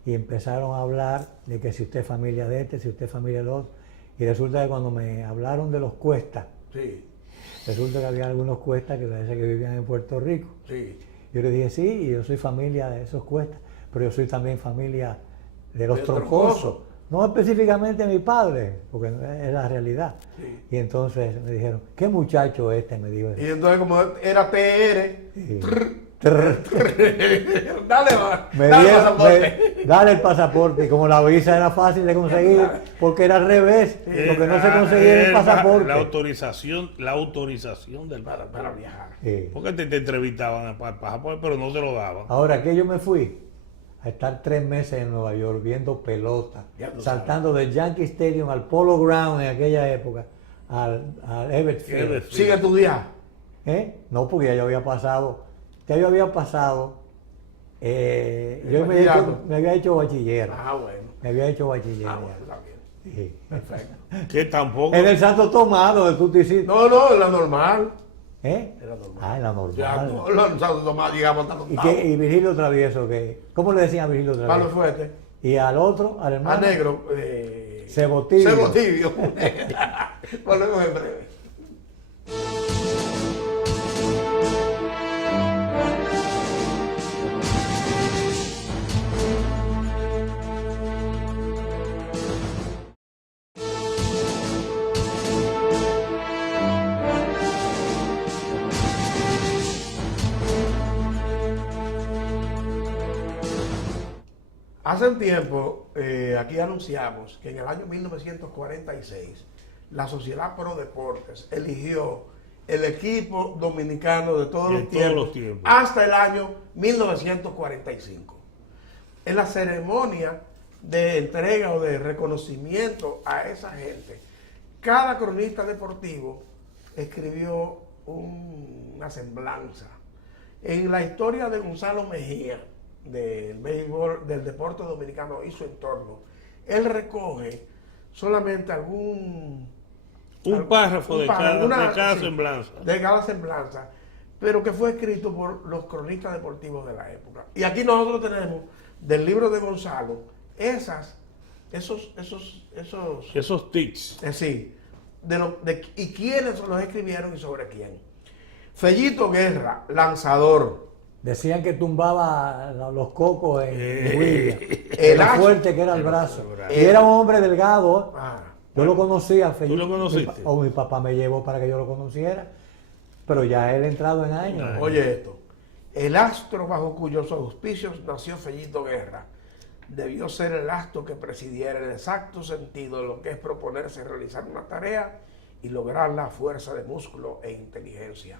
y empezaron a hablar de que si usted es familia de este, si usted es familia del otro, y resulta que cuando me hablaron de los Cuestas, resulta que había algunos Cuestas que parece que vivían en Puerto Rico. Yo le dije, sí, yo soy familia de esos Cuestas, pero yo soy también familia de los Troncosos. No específicamente mi padre, porque es la realidad. Y entonces me dijeron, ¿qué muchacho este? Me dijo. Y entonces como era TR, dale el pasaporte. Y como la visa era fácil de conseguir, porque era al revés, lo que no se conseguía era el pasaporte. La autorización del para viajar. Porque te entrevistaban para el pasaporte, pero no te lo daban. Ahora que yo me fui a estar 3 meses en Nueva York viendo pelota, saltando del Yankee Stadium al Polo Ground en aquella época, al Everett Field. ¿Sigue tu día? No, porque ya yo había pasado. Yo me había hecho bachiller. Bueno. Me había hecho bachiller. Sí. Perfecto. Que tampoco. En el Santo Tomás, donde tú te hiciste. No, en la normal. Era normal. En la normal. Ya, en Santo Tomás llegamos hasta ¿Y Virgilio Travieso? ¿Cómo le decían a Virgilio Travieso? Palo Fuerte. Y al otro, al hermano. Al negro. Cebo Tibio. Cebo Tibio. Volvemos en breve. Hace un tiempo, aquí anunciamos que en el año 1946 la Sociedad Pro Deportes eligió el equipo dominicano de todos los tiempos hasta el año 1945. En la ceremonia de entrega o de reconocimiento a esa gente, cada cronista deportivo escribió una semblanza. En la historia de Gonzalo Mejía, del béisbol, del deporte dominicano y su entorno, él recoge solamente un párrafo de cada semblanza. De cada semblanza, pero que fue escrito por los cronistas deportivos de la época. Y aquí nosotros tenemos del libro de Gonzalo esos tics. Sí, y quiénes los escribieron y sobre quién. Fellito Guerra, lanzador. Decían que tumbaba los cocos en Huilla. Lo fuerte que era el brazo. Y era un hombre delgado. Yo lo conocía, Fellito. ¿Tú lo conociste? Mi papá me llevó para que yo lo conociera. Pero ya él entrado en años. Oye esto. El astro bajo cuyos auspicios nació Fellito Guerra debió ser el acto que presidiera el exacto sentido de lo que es proponerse realizar una tarea y lograrla a fuerza de músculo e inteligencia.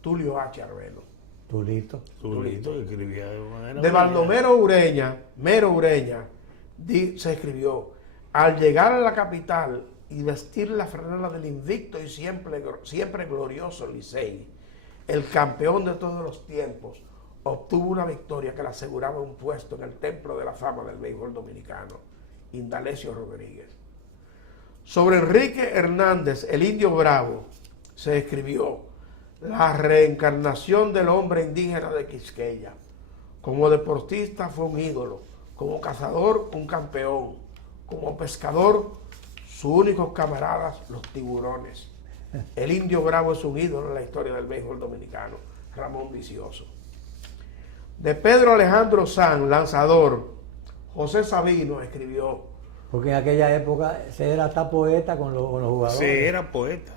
Tulio H. Arbelo. Tulito. Tulito, que escribía de manera... De Baldomero Ureña, se escribió: al llegar a la capital y vestir la franela del invicto y siempre glorioso Licey, el campeón de todos los tiempos, obtuvo una victoria que le aseguraba un puesto en el templo de la fama del béisbol dominicano. Indalecio Rodríguez. Sobre Enrique Hernández, el Indio Bravo, se escribió: la reencarnación del hombre indígena de Quisqueya. Como deportista fue un ídolo, como cazador un campeón, como pescador sus únicos camaradas los tiburones. El Indio Bravo es un ídolo en la historia del béisbol dominicano. Ramón Vicioso. De Pedro Alejandro Sanz, lanzador, José Sabino escribió: porque en aquella época se era hasta poeta con los jugadores. Se era poeta.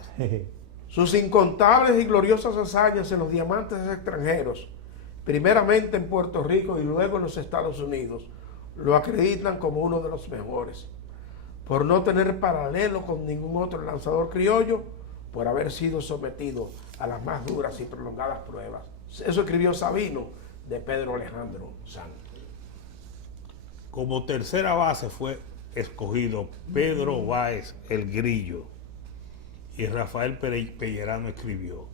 Sus incontables y gloriosas hazañas en los diamantes extranjeros, primeramente en Puerto Rico y luego en los Estados Unidos, lo acreditan como uno de los mejores, por no tener paralelo con ningún otro lanzador criollo, por haber sido sometido a las más duras y prolongadas pruebas. Eso escribió Sabino de Pedro Alejandro Sanz. Como tercera base fue escogido Pedro Báez el Grillo, y Rafael Pellerano escribió: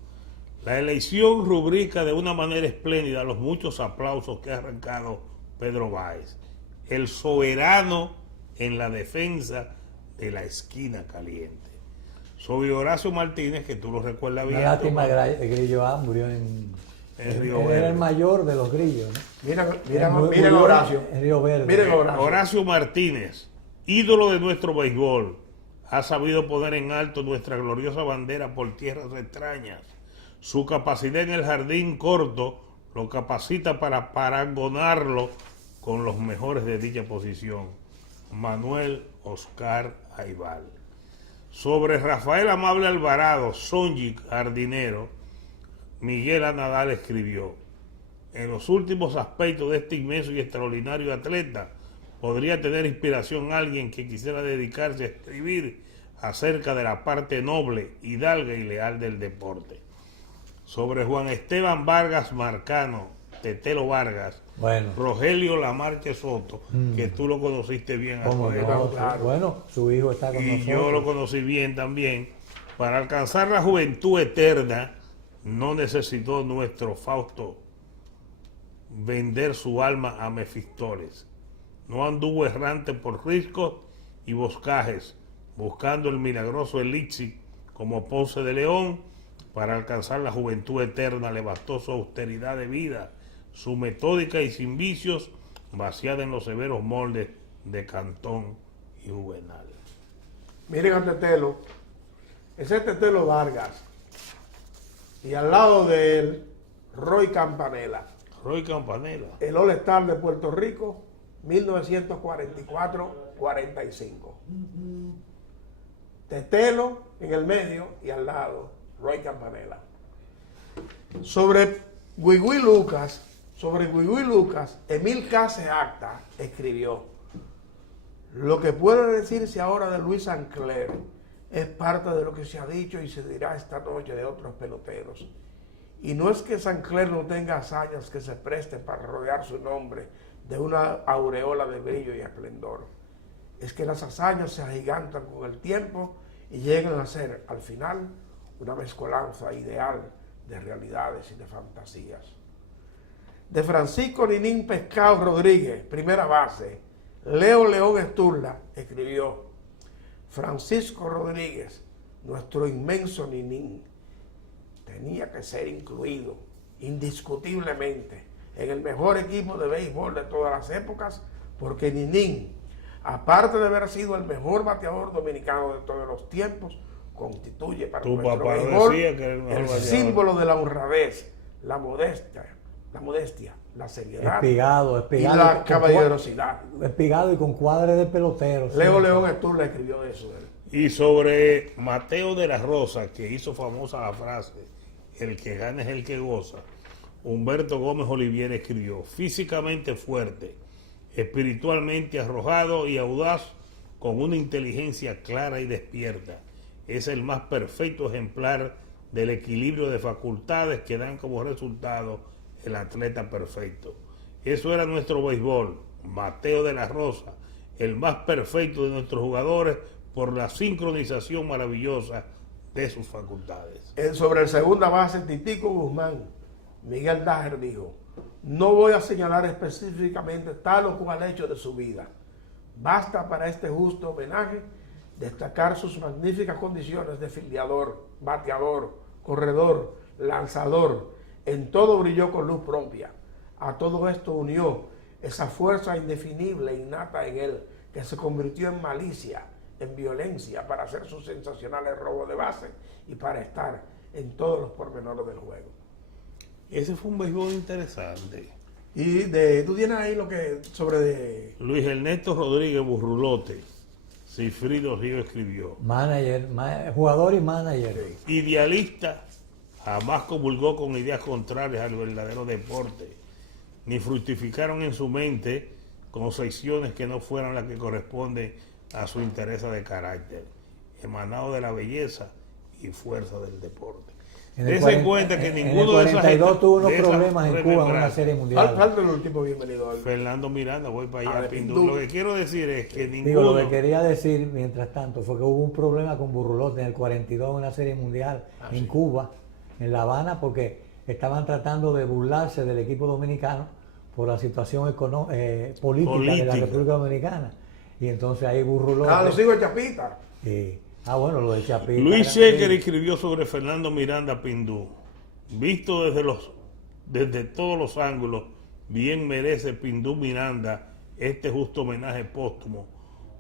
la elección rubrica de una manera espléndida los muchos aplausos que ha arrancado Pedro Báez, el soberano en la defensa de la esquina caliente. Sobre Horacio Martínez, que tú lo recuerdas bien. Lástima, el Grillo murió en Río Verde. Era el mayor de los grillos, ¿no? Miren Horacio. En Río Verde. Miren Horacio. Horacio Martínez, ídolo de nuestro béisbol, ha sabido poner en alto nuestra gloriosa bandera por tierras extrañas. Su capacidad en el jardín corto lo capacita para parangonarlo con los mejores de dicha posición. Manuel Oscar Aibal. Sobre Rafael Amable Alvarado, Sonji jardinero, Miguel Nadal escribió: en los últimos aspectos de este inmenso y extraordinario atleta, podría tener inspiración alguien que quisiera dedicarse a escribir acerca de la parte noble, hidalga y leal del deporte. Sobre Juan Esteban Vargas Marcano, Tetelo Vargas, bueno, Rogelio Lamarque Soto, que tú lo conociste bien. No, claro. Bueno, su hijo está con nosotros. Y yo lo conocí bien también. Para alcanzar la juventud eterna, no necesitó nuestro Fausto vender su alma a Mefistoles. No anduvo errante por riscos y boscajes, buscando el milagroso elixir como Ponce de León. Para alcanzar la juventud eterna le bastó su austeridad de vida, su metódica y sin vicios, vaciada en los severos moldes de Cantón y Juvenal. Miren al Tetelo. Ese es Tetelo Vargas. Y al lado de él, Roy Campanella. Roy Campanella. El All-Star de Puerto Rico, 1944-45. Tetelo en el medio y al lado, Roy Campanella. Sobre Guigui Lucas, Emil Case Acta escribió: lo que puede decirse ahora de Luis Sancler es parte de lo que se ha dicho y se dirá esta noche de otros peloteros. Y no es que Sancler no tenga hazañas que se presten para rodear su nombre de una aureola de brillo y esplendor. Es que las hazañas se agigantan con el tiempo y llegan a ser, al final, una mezcolanza ideal de realidades y de fantasías. De Francisco Ninín Pescado Rodríguez, primera base, Leo León Esturla escribió: Francisco Rodríguez, nuestro inmenso Ninín, tenía que ser incluido indiscutiblemente en el mejor equipo de béisbol de todas las épocas, porque Ninín, aparte de haber sido el mejor bateador dominicano de todos los tiempos, constituye para nuestro béisbol el símbolo de la honradez, la modestia, la seriedad, espigado, y la caballerosidad. Espigado y con cuadre de peloteros. Leo León Esturla escribió eso de él. Y sobre Mateo de la Rosa, que hizo famosa la frase: el que gana es el que goza, Humberto Gómez Olivier escribió: físicamente fuerte, espiritualmente arrojado y audaz, con una inteligencia clara y despierta. Es el más perfecto ejemplar del equilibrio de facultades que dan como resultado el atleta perfecto. Eso era nuestro béisbol. Mateo de la Rosa, el más perfecto de nuestros jugadores por la sincronización maravillosa de sus facultades. Sobre el segunda base, Titico Guzmán, Miguel Daher dijo: no voy a señalar específicamente tal o cual hecho de su vida. Basta para este justo homenaje destacar sus magníficas condiciones de filiador, bateador, corredor, lanzador. En todo brilló con luz propia. A todo esto unió esa fuerza indefinible innata en él, que se convirtió en malicia, en violencia, para hacer sus sensacionales robos de base y para estar en todos los pormenores del juego. Ese fue un béisbol interesante. Y tú tienes ahí lo que sobre Luis Ernesto Rodríguez Burrulote, Cifrido Río escribió: Manager, jugador y manager. idealista, jamás comulgó con ideas contrarias al verdadero deporte, ni fructificaron en su mente concepciones que no fueran las que corresponden a su interés de carácter, emanado de la belleza y fuerza del deporte. Dense en cuenta que ninguno de esas... En el 42 tuvo unos de esas problemas en Cuba en una remembranzas. serie mundial. falta el último bienvenido. Fernando Miranda, voy para allá. de Pindú. Pindú. Lo que quiero decir es que Digo, ninguno... lo que quería decir, mientras tanto, fue que hubo un problema con Burrulote en el 42 en una serie mundial en sí. Cuba, en La Habana, porque estaban tratando de burlarse del equipo dominicano por la situación política de la República Dominicana. Y entonces ahí Burrulote... Los hijos de Chapita. bueno, lo de Chapita. Luis Shecker escribió sobre Fernando Miranda Pindú: visto desde todos los ángulos, bien merece Pindú Miranda este justo homenaje póstumo,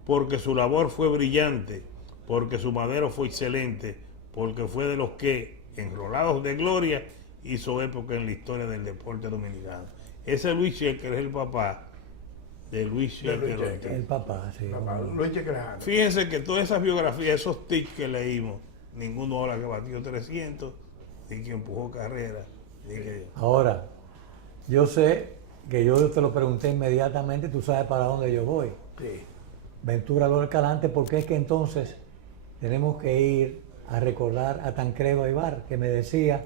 porque su labor fue brillante, porque su madero fue excelente, porque fue de los que, enrolados de gloria, hizo época en la historia del deporte dominicano. Ese Luis Shecker es el papá de Luis Shecker. El papá, sí. Luis Chequerejano. Fíjense que todas esas biografías, esos tics que leímos, ninguno habla que batió 300, ni que empujó carrera, ni que... Ahora, yo sé que yo te lo pregunté inmediatamente, tú sabes para dónde yo voy. Sí. Ventura López Escalante, porque es que entonces tenemos que ir a recordar a Tancredo Aybar, que me decía,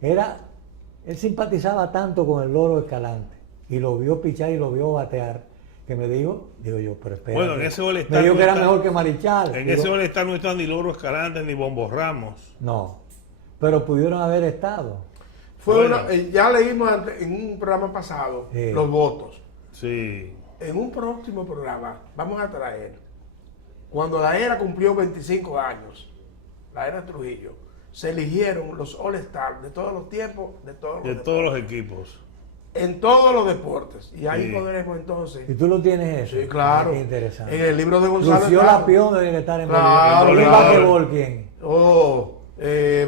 él simpatizaba tanto con el Loro Escalante, y lo vio pichar y lo vio batear, que me digo yo, pero espera. Bueno, en ese All-Star me dijo no que era está- mejor que Marichal. En Digo, ese All-Star no está ni Loro Escalante ni Bombo Ramos. no, pero pudieron haber estado. Bueno. Ya leímos en un programa pasado Sí. los votos. Sí. En un próximo programa vamos a traer, cuando la era cumplió 25 años, la era Trujillo, se eligieron los All-Stars de todos los tiempos, de todos los De deportes, todos los equipos. en todos los deportes. Y ahí Sí. podremos entonces... ¿Y tú lo tienes eso? Sí, claro. Qué interesante. En el libro de Gonzalo Lució Estrada. Lapión debe estar en Claro, ¿Y en claro. basquetbol quién?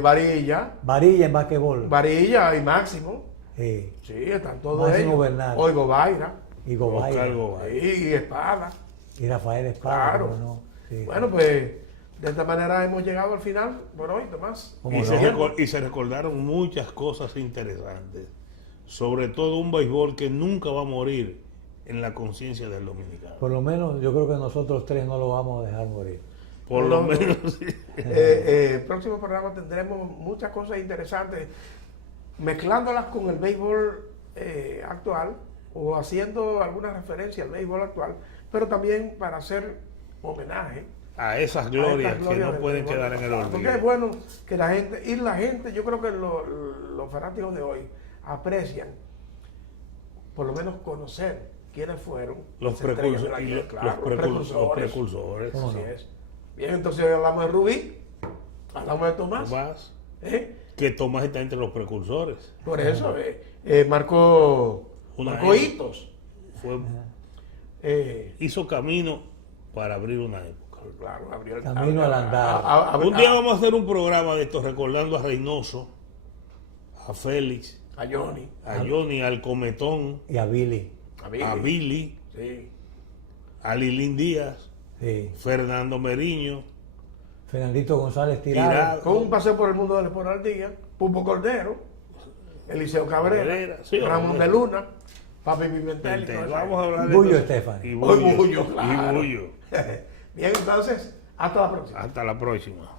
Varilla, Varilla en basquetbol. Varilla y Máximo. Sí. Sí, están todos Máximo ellos. Bernal. Oigo Baira. Y Oscar Gobaira. Gobay. Sí, y Espada. Y Rafael Espada. Claro. ¿cómo no? Sí. Bueno, pues de esta manera hemos llegado al final por hoy, Tomás. ¿Cómo Y, no? y se recordaron muchas cosas interesantes. Sobre todo un béisbol que nunca va a morir en la conciencia del dominicano. Por lo menos yo creo que nosotros tres no lo vamos a dejar morir. Por No, lo no. menos, sí. El próximo programa tendremos muchas cosas interesantes, mezclándolas con el béisbol actual o haciendo alguna referencia al béisbol actual, pero también para hacer homenaje A esas a glorias estas que no del pueden béisbol quedar en el actual. Porque es olvido. bueno que la gente, yo creo que los fanáticos de hoy aprecian, por lo menos conocer quiénes fueron Los las estrellas precursores. del Y ayer, claro, los precursores. ¿Cómo Así no? es. Bien, entonces hoy hablamos de Rubí, hablamos de Tomás. Tomás, ¿eh? que Tomás está entre los precursores. Por eso marcó Una hitos. Hizo camino para abrir una época. Claro, abrió Camino al andar. Un día vamos a hacer un programa de estos recordando a Reynoso, a Félix, a Johnny, a Johnny, al Cometón, Y a Billy. a Billy, Sí. a Lilín Díaz, Sí. Fernando Meriño, Fernandito González Tirado. Tirado. Con un paseo por el mundo del deporte al día, Pupo Cordero, Eliseo Cabrera, Cabrera, sí, Ramón hombre. de Luna, Papi Pimentel. y todo eso. Vamos a hablar de Bullo, eso. Stephanie. Y Hoy Bullo, Bullo, y claro. Bullo. Bien, entonces, hasta la próxima. Hasta la próxima.